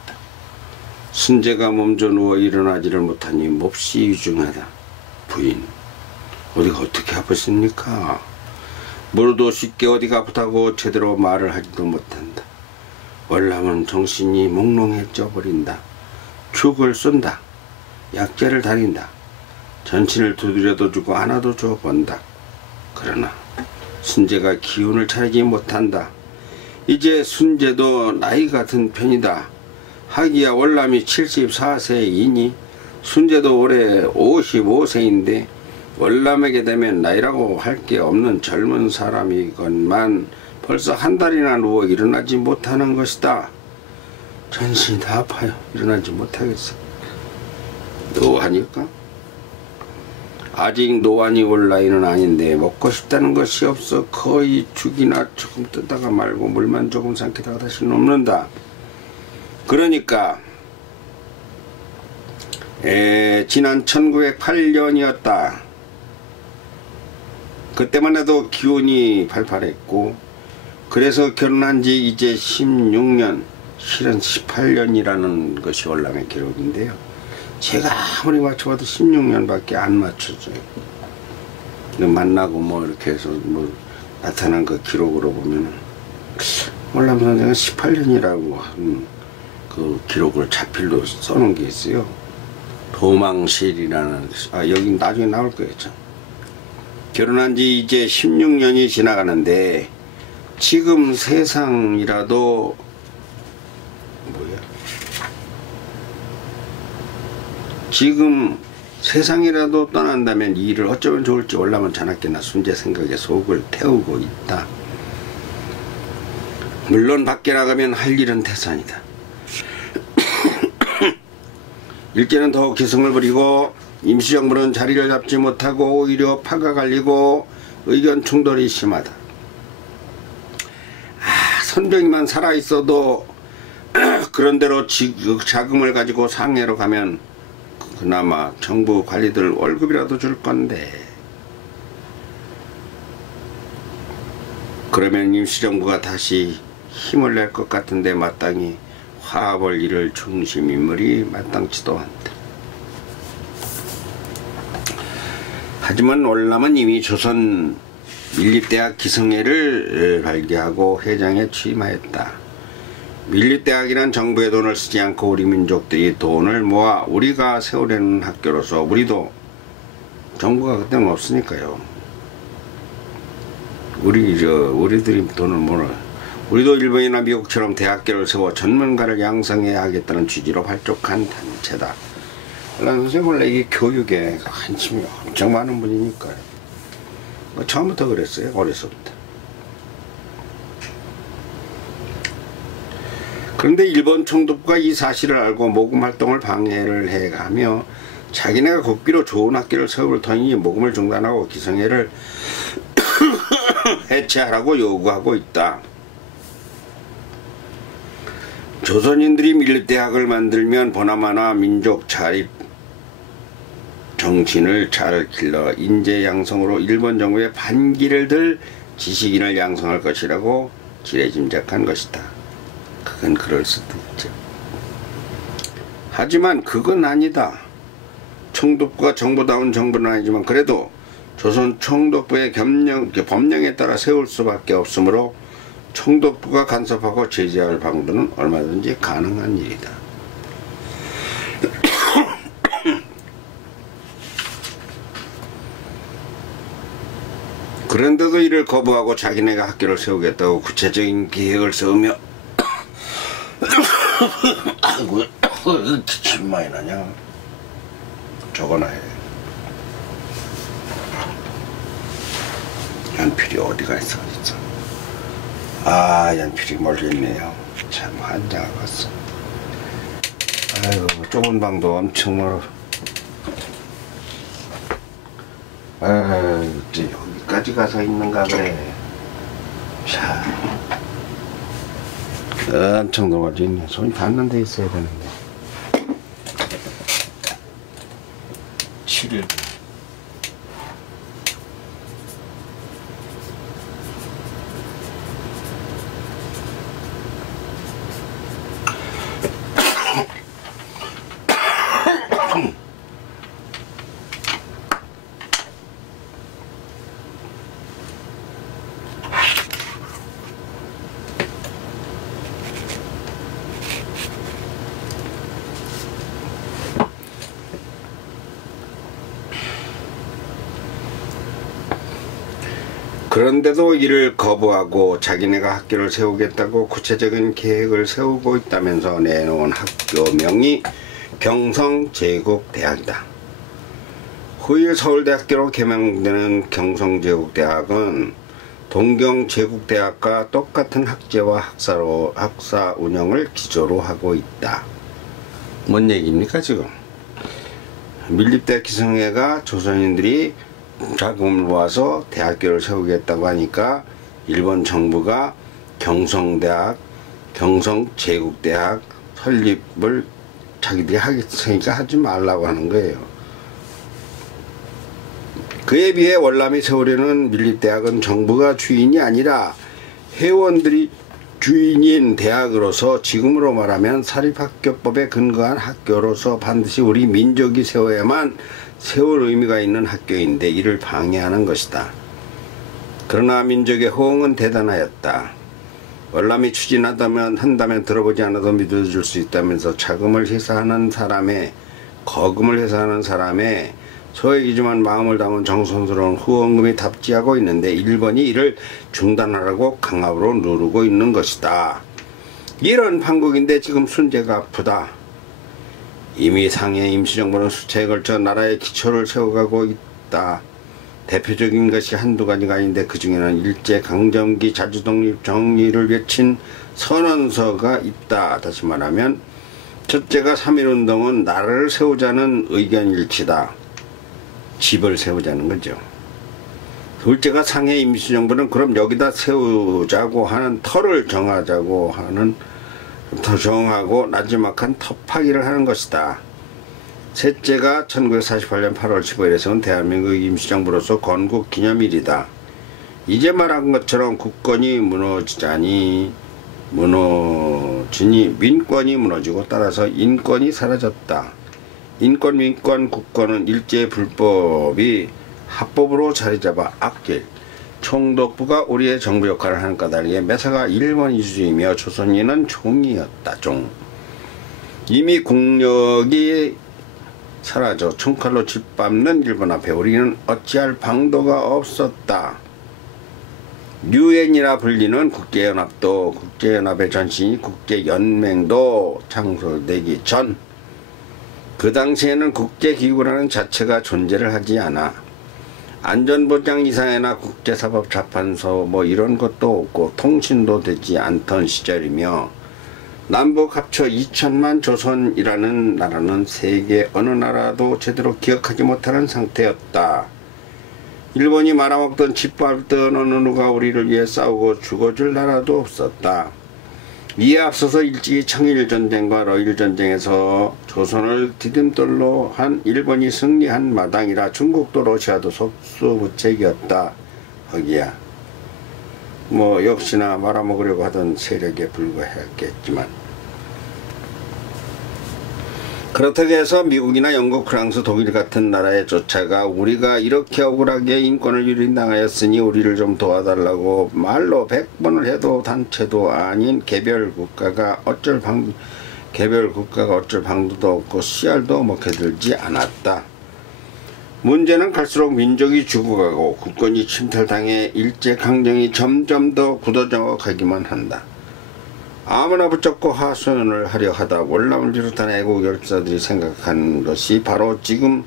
순재가 몸져 누워 일어나지를 못하니 몹시 유중하다. 부인, 어디가 어떻게 아프십니까? 모르도 쉽게 어디가 아프다고 제대로 말을 하지도 못한다. 월남은 정신이 몽롱해져 버린다. 죽을 쏜다. 약재를 다린다. 전신을 두드려도 주고 하나도 줘본다. 그러나 순재가 기운을 차리지 못한다. 이제 순재도 나이 같은 편이다. 하기야 월남이 74세이니 순재도 올해 55세인데 월남에게 되면 나이라고 할 게 없는 젊은 사람이건만 벌써 한 달이나 누워 일어나지 못하는 것이다. 전신이 다 아파요. 일어나지 못하겠어. 노하니까? 아직 노안이 올 나이는 아닌데 먹고 싶다는 것이 없어 거의 죽이나 조금 뜨다가 말고 물만 조금 삼키다가 다시 눕는다. 그러니까 지난 1908년이었다. 그때만 해도 기온이 팔팔했고 그래서 결혼한 지 이제 16년 실은 18년이라는 것이 월남의 기록인데요. 제가 아무리 맞춰봐도 16년밖에 안 맞춰져요. 만나고 뭐 이렇게 해서 뭐 나타난 그 기록으로 보면은 월남 선생은 18년이라고 한 그 기록을 자필로 써놓은 게 있어요. 도망실이라는, 여기 나중에 나올 거겠죠. 결혼한 지 이제 16년이 지나가는데 지금 세상이라도 지금 세상이라도 떠난다면 이 일을 어쩌면 좋을지 월남은 자나깨나 순재 생각에 속을 태우고 있다. 물론 밖에 나가면 할 일은 태산이다. 일제는 더욱 기승을 부리고 임시정부는 자리를 잡지 못하고 오히려 파가 갈리고 의견 충돌이 심하다. 선병이만 살아있어도 그런대로 자금을 가지고 상해로 가면 그나마 정부 관리들 월급이라도 줄 건데, 그러면 임시정부가 다시 힘을 낼 것 같은데 마땅히 화합을 이룰 중심 인물이 마땅치도 않다. 하지만 월남은 이미 조선 밀립대학 기성회를 발기하고 회장에 취임하였다. 밀립대학이란 정부의 돈을 쓰지 않고 우리 민족들이 돈을 모아 우리가 세우려는 학교로서, 정부가 그때는 없으니까요. 우리들이 돈을 모아 우리도 일본이나 미국처럼 대학교를 세워 전문가를 양성해야 하겠다는 취지로 발족한 단체다. 선생님 원래 이게 교육에 관심이 엄청 많은 분이니까요. 처음부터 그랬어요. 어려서부터. 그런데 일본 총독부가 이 사실을 알고 모금 활동을 방해를 해가며 자기네가 국비로 좋은 학교를 세울 터이니 모금을 중단하고 기성회를 해체하라고 요구하고 있다. 조선인들이 밀립대학을 만들면 보나마나 민족 자립 정신을 잘 길러 인재 양성으로 일본 정부의 반기를 들 지식인을 양성할 것이라고 지레짐작한 것이다. 그건 그럴 수도 있죠. 하지만 그건 아니다. 총독부가 정부다운 정부는 아니지만 그래도 조선 총독부의 법령에 따라 세울 수밖에 없으므로 총독부가 간섭하고 제재할 방도는 얼마든지 가능한 일이다. 그런데도 이를 거부하고 자기네가 학교를 세우겠다고 구체적인 계획을 세우며 아이고 기침 많이 나냐. 적어놔야 해. 연필이 어디가 있어. 연필이 멀리 있네요. 참 한장 갔어. 아이고 좁은 방도 엄청 멀어. 여기까지 가서 있는가 그래. 자, 엄청 넓어져 있네. 손이 닿는 데 있어야 되는데. 7일. 그런데도 이를 거부하고 자기네가 학교를 세우겠다고 구체적인 계획을 세우고 있다면서 내놓은 학교명이 경성제국대학이다. 후일 서울대학교로 개명되는 경성제국대학은 동경제국대학과 똑같은 학제와 학사 운영을 기조로 하고 있다. 뭔 얘기입니까 지금? 밀립대학 기성회가 조선인들이 자금을 모아서 대학교를 세우겠다고 하니까 일본 정부가 경성대학, 경성제국대학 설립을 자기들이 하겠으니까 하지 말라고 하는 거예요. 그에 비해 월남이 세우려는 밀립대학은 정부가 주인이 아니라 회원들이 주인인 대학으로서 지금으로 말하면 사립학교법에 근거한 학교로서 반드시 우리 민족이 세워야만 세울 의미가 있는 학교인데 이를 방해하는 것이다. 그러나 민족의 호응은 대단하였다. 월남이 한다면 들어보지 않아도 믿어줄 수 있다면서 거금을 회사하는 사람의 소액이지만 마음을 담은 정성스러운 후원금이 답지하고 있는데 일본이 이를 중단하라고 강압으로 누르고 있는 것이다. 이런 판국인데 지금 순재가 아프다. 이미 상해 임시정부는 수차에 걸쳐 나라의 기초를 세워가고 있다. 대표적인 것이 한두 가지가 아닌데 그 중에는 일제강점기 자주독립 정리를 외친 선언서가 있다. 다시 말하면 첫째가 3.1운동은 나라를 세우자는 의견일치다. 집을 세우자는 거죠. 둘째가 상해 임시정부는 그럼 여기다 세우자고 하는 터를 정하자고 하는 정하고 나지막한 터파기를 하는 것이다. 셋째가 1948년 8월 15일에 세운 대한민국 임시정부로서 건국기념일이다. 이제 말한 것처럼 국권이 무너지니 민권이 무너지고 따라서 인권이 사라졌다. 인권, 민권, 국권은 일제의 불법이 합법으로 자리잡아 악질, 총독부가 우리의 정부 역할을 하는 까닭에 매사가 일본 이주이며 조선인은 종이었다. 이미 국력이 사라져 총칼로 짓밟는 일본 앞에 우리는 어찌할 방도가 없었다. 유엔이라 불리는 국제연합도 국제연합의 전신이 국제연맹도 창설되기 전 그 당시에는 국제기구라는 자체가 존재를 하지 않아. 안전보장 이사회나 국제사법재판소 이런 것도 없고 통신도 되지 않던 시절이며 남북 합쳐 2천만 조선이라는 나라는 세계 어느 나라도 제대로 기억하지 못하는 상태였다. 일본이 말아먹던 짓밟던 어느 누가 우리를 위해 싸우고 죽어줄 나라도 없었다. 이에 앞서서 일찍이 청일전쟁과 러일전쟁에서 조선을 디딤돌로 한 일본이 승리한 마당이라 중국도 러시아도 속수무책이었다. 거기야 역시나 말아먹으려고 하던 세력에 불과했겠지만 그렇다고 해서 미국이나 영국, 프랑스, 독일 같은 나라에 쫓아가 우리가 이렇게 억울하게 인권을 유린당하였으니 우리를 좀 도와달라고 말로 100번을 해도 단체도 아닌 개별 국가가 어쩔 방도도 없고 씨알도 먹혀들지 않았다. 문제는 갈수록 민족이 죽어가고 국권이 침탈당해 일제강점기 점점 더 굳어져 가기만 한다. 아무나 붙잡고 하소연을 하려 하다 월남을 비롯한 애국 열사들이 생각한 것이 바로 지금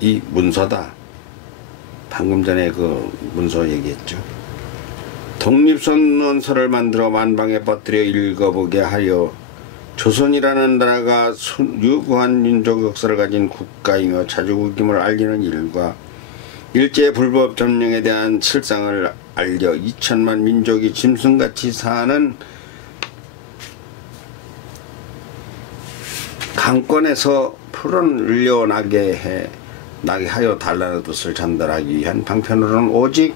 이 문서다. 방금 전에 그 문서 얘기했죠. 독립선언서를 만들어 만방에 퍼뜨려 읽어보게 하여 조선이라는 나라가 유구한 민족 역사를 가진 국가이며 자주국임을 알리는 일과 일제의 불법 점령에 대한 실상을 알려 2천만 민족이 짐승같이 사는 강권에서 풀어나게 하여 달라는 뜻을 전달하기 위한 방편으로는 오직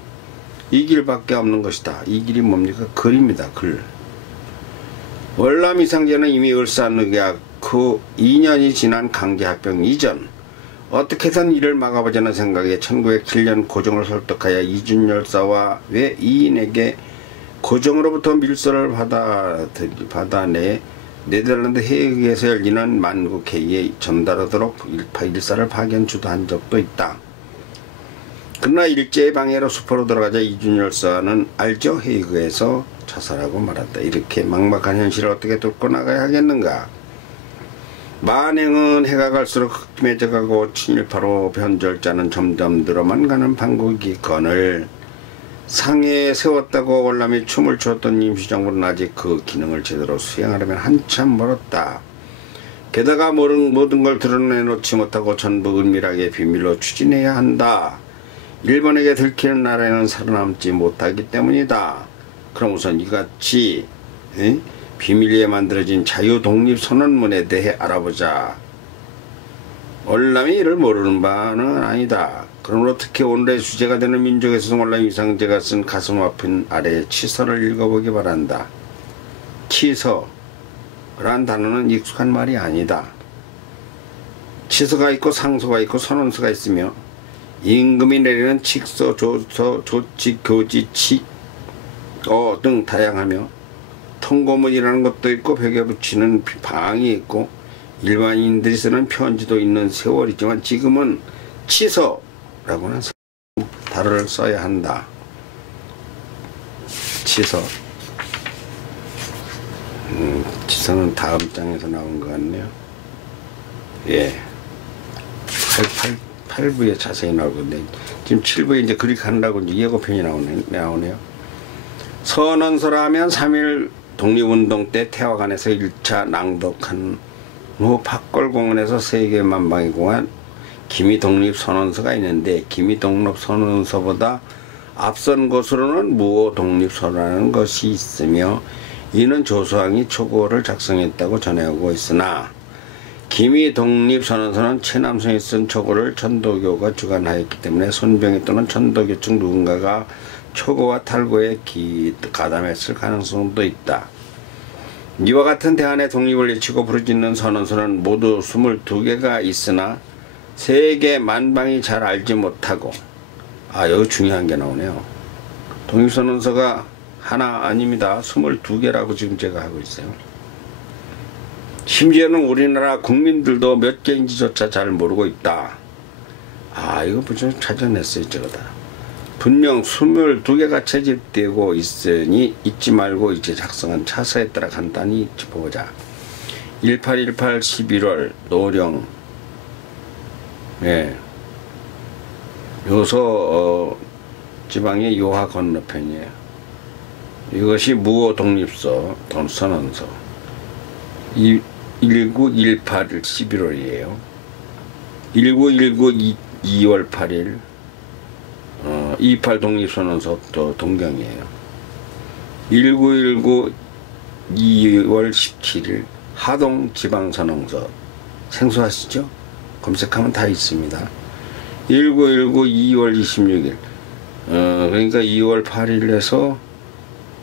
이 길밖에 없는 것이다. 이 길이 뭡니까? 글입니다. 글. 월남 이상제는 이미 을사늑약 후 2년이 지난 강제합병 이전 어떻게든 이를 막아보자는 생각에 1907년 고종을 설득하여 이준열사와 외 2인에게 고종으로부터 밀서를 받아내 네덜란드 헤이그에서 열리는 만국회의에 전달하도록 일사를 파견 주도한 적도 있다. 그러나 일제의 방해로 수포로 들어가자 이준열사는 알죠? 헤이그에서 자살하고 말았다. 이렇게 막막한 현실을 어떻게 뚫고 나가야 하겠는가? 만행은 해가 갈수록 흑심해져가고 친일파로 변절자는 점점 늘어만 가는 판국이건을 상해에 세웠다고 월남이 춤을 추었던 임시정부는 아직 그 기능을 제대로 수행하려면 한참 멀었다. 게다가 모든 걸 드러내놓지 못하고 전부 은밀하게 비밀로 추진해야 한다. 일본에게 들키는 나라에는 살아남지 못하기 때문이다. 그럼 우선 이같이 비밀리에 만들어진 자유독립선언문에 대해 알아보자. 월남이 이를 모르는 바는 아니다. 그러므로 특히 오늘의 주제가 되는 민족에서 월남 이상제가 쓴 가슴 아픈 아래의 치서를 읽어보기 바란다. 치서란 단어는 익숙한 말이 아니다. 치서가 있고 상서가 있고 선언서가 있으며 임금이 내리는 칙서, 조서, 조칙, 교지, 등 다양하며 통고문이라는 것도 있고 벽에 붙이는 방이 있고 일반인들이 쓰는 편지도 있는 세월이지만 지금은 치서라고는 달을 써야 한다. 치서. 치서는 다음 장에서 나온 것 같네요. 예. 8부에 자세히 나오는데 지금 7부에 이제 그렇게 한다고 이제 예고편이 나오네요. 선언서라 하면 3.1 독립운동 때 태화관에서 1차 낭독한 후 팍골공원에서 세계만방위공원 기미독립선언서가 있는데 기미독립선언서보다 앞선 것으로는 무오독립서라는 것이 있으며 이는 조수왕이 초고를 작성했다고 전해오고 있으나 기미독립선언서는 최남성이 쓴 초고를 천도교가 주관하였기 때문에 손병희 또는 천도교 측 누군가가 초고와 탈고에 가담했을 가능성도 있다. 이와 같은 대한의 독립을 외치고 부르짖는 선언서는 모두 22개가 있으나 세계 만방이 잘 알지 못하고 여기 중요한 게 나오네요. 독립선언서가 하나 아닙니다. 22개라고 지금 제가 하고 있어요. 심지어는 우리나라 국민들도 몇 개인지조차 잘 모르고 있다. 이거 좀 찾아냈어요. 저거다. 분명 22개가 채집되고 있으니 잊지 말고 이제 작성한 차서에 따라 간단히 짚어보자. 1818 11월 노령. 예. 요소 지방의 요하 건너편이에요. 이것이 무오독립서 선언서. 1918 11월이에요. 1919 2월 8일 28 독립선언서 또 동경이에요. 1919 2월 17일 하동 지방선언서 생소하시죠? 검색하면 다 있습니다. 1919 2월 26일 그러니까 2월 8일에서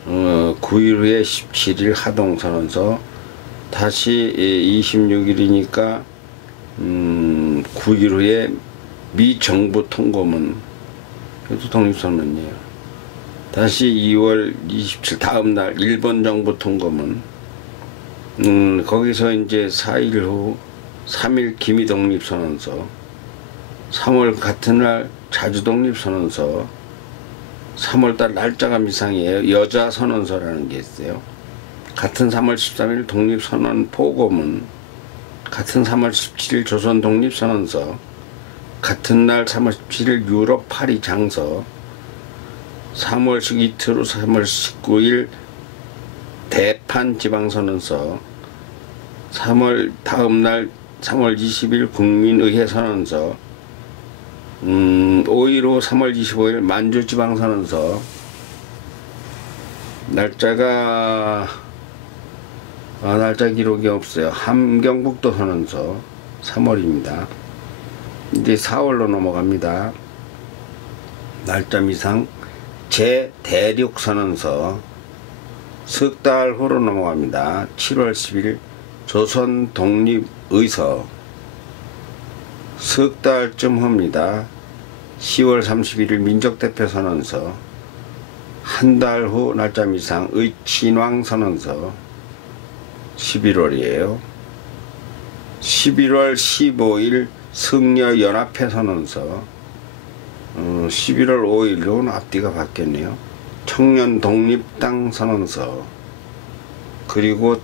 9일 후에 17일 하동선언서 다시 26일이니까 9일 후에 미 정부 통고문, 그것도 독립선언이에요. 다시 2월 27일 다음날 일본 정부 통고문, 거기서 이제 4일 후 3일 기미독립선언서, 3월 같은 날 자주독립선언서, 3월달 날짜가 미상이에요. 여자선언서라는 게 있어요. 같은 3월 13일 독립선언 포고문, 같은 3월 17일 조선 독립선언서, 같은 날 3월 17일 유럽 파리 장서, 3월 이틀 후 3월 19일 대판 지방선언서, 3월 다음 날 3월 20일 국민의회 선언서, 5일 후 3월 25일 만주 지방선언서. 날짜가 날짜 기록이 없어요. 함경북도 선언서 3월입니다. 이제 4월로 넘어갑니다. 날짜 미상 제대륙 선언서. 석 달 후로 넘어갑니다. 7월 10일 조선 독립의서. 석 달쯤 후입니다. 10월 31일 민족대표 선언서. 한 달 후 날짜 미상 의친왕 선언서. 11월이에요. 11월 15일 승려연합회 선언서. 11월 5일로 앞뒤가 바뀌었네요. 청년독립당 선언서. 그리고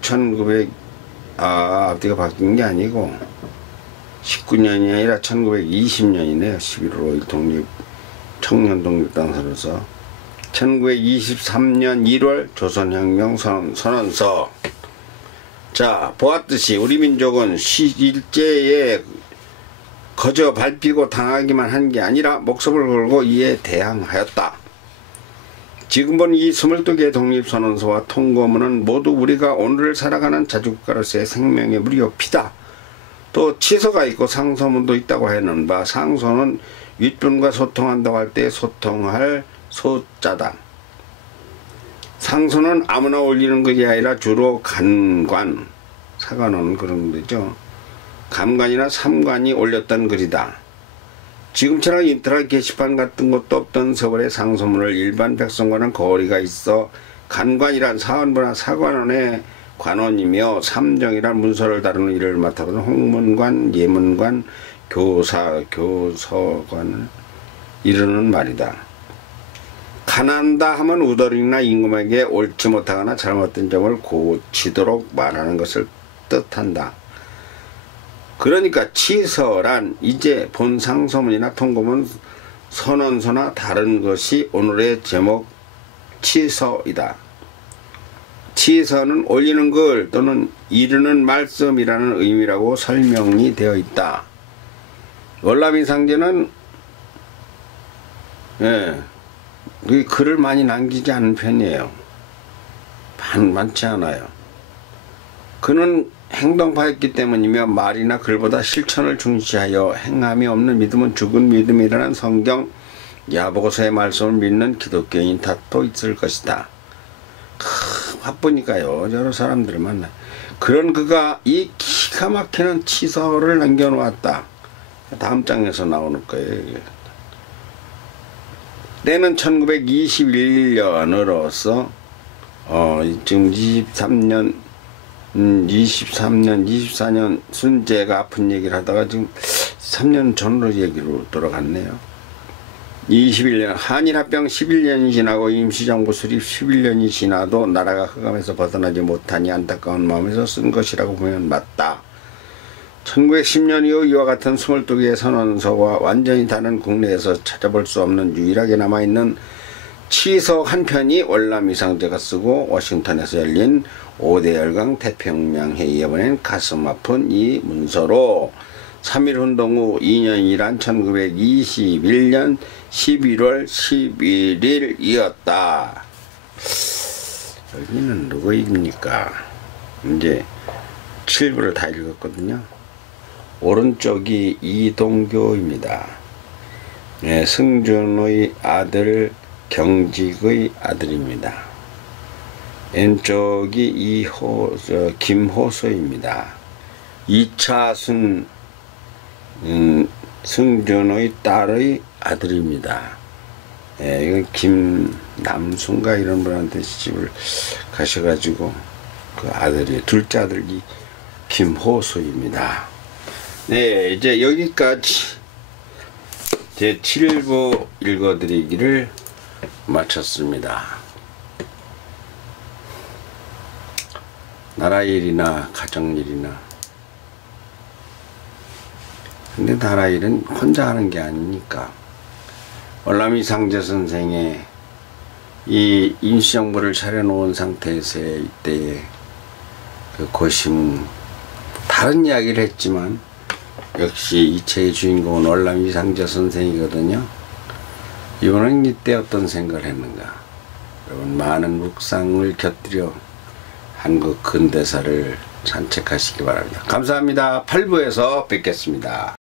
앞뒤가 바뀐 게 아니고 19년이 아니라 1920년이네요. 11월 5일 청년독립당 선언서. 1923년 1월 조선혁명 선언서. 자, 보았듯이 우리 민족은 일제에 거저 밟히고 당하기만 한 게 아니라 목숨을 걸고 이에 대항하였다. 지금 본 이 22개의 독립선언서와 통고문은 모두 우리가 오늘을 살아가는 자주국가로서의 생명의 무료피다. 또 치서가 있고 상서문도 있다고 하는 바, 상서는 윗분과 소통한다고 할 때 소통할 소자다. 상서는 아무나 올리는 것이 아니라 주로 간관, 사관원 그런 데죠. 감관이나 삼관이 올렸던 글이다. 지금처럼 인터넷 게시판 같은 것도 없던 서울의 상소문을 일반 백성과는 거리가 있어 간관이란 사원부나 사관원의 관원이며 삼정이란 문서를 다루는 일을 맡아보는 홍문관, 예문관, 교사, 교서관을 이르는 말이다. 가난다 하면 우더리나 임금에게 옳지 못하거나 잘못된 점을 고치도록 말하는 것을 뜻한다. 그러니까 치서란 이제 본 상소문이나 통고문, 선언서나 다른 것이 오늘의 제목 치서이다. 치서는 올리는 글 또는 이르는 말씀이라는 의미라고 설명이 되어 있다. 월남이상제는 글을 많이 남기지 않은 편이에요. 많지 않아요. 그는 행동파였기 때문이며 말이나 글보다 실천을 중시하여 행함이 없는 믿음은 죽은 믿음이라는 성경 야보고서의 말씀을 믿는 기독교인 탓도 있을 것이다. 바쁘니까요. 여러 사람들을 만나. 그런 그가 이 기가 막히는 치서를 남겨놓았다. 다음 장에서 나오는 거예요. 때는 1921년으로서 지금 24년 순재가 아픈 얘기를 하다가 지금 3년 전으로 얘기로 돌아갔네요. 21년 한일합병 11년이 지나고 임시정부 수립 11년이 지나도 나라가 흑암에서 벗어나지 못하니 안타까운 마음에서 쓴 것이라고 보면 맞다. 1910년 이후 이와 같은 22개의 선언서와 완전히 다른 국내에서 찾아볼 수 없는 유일하게 남아있는 치서 한 편이 월남이상제가 쓰고 워싱턴에서 열린 5대 열강 태평양 회의에 보낸 가슴 아픈 이 문서로 3.1운동 후 2년이란 1921년 11월 11일이었다. 여기는 누구입니까? 이제 7부를 다 읽었거든요. 오른쪽이 이동교입니다. 승준의 아들 경직의 아들입니다. 왼쪽이 김호소입니다. 이차순 승준의 딸의 아들입니다. 이건 김남순가 이런 분한테 시집을 가셔가지고 그 아들이 둘째 아들이 김호소입니다. 네, 이제 여기까지 제 7부 읽어드리기를 마쳤습니다. 나라 일이나 가정 일이나, 근데 나라 일은 혼자 하는 게 아니니까 월남이상제 선생의 이 임시정부를 차려놓은 상태에서의 이때의 그 고심, 다른 이야기를 했지만 역시 이 책의 주인공은 월남이상제 선생이거든요. 이분은 이때 어떤 생각을 했는가. 여러분 많은 묵상을 곁들여 한국 근대사를 산책하시기 바랍니다. 감사합니다. 8부에서 뵙겠습니다.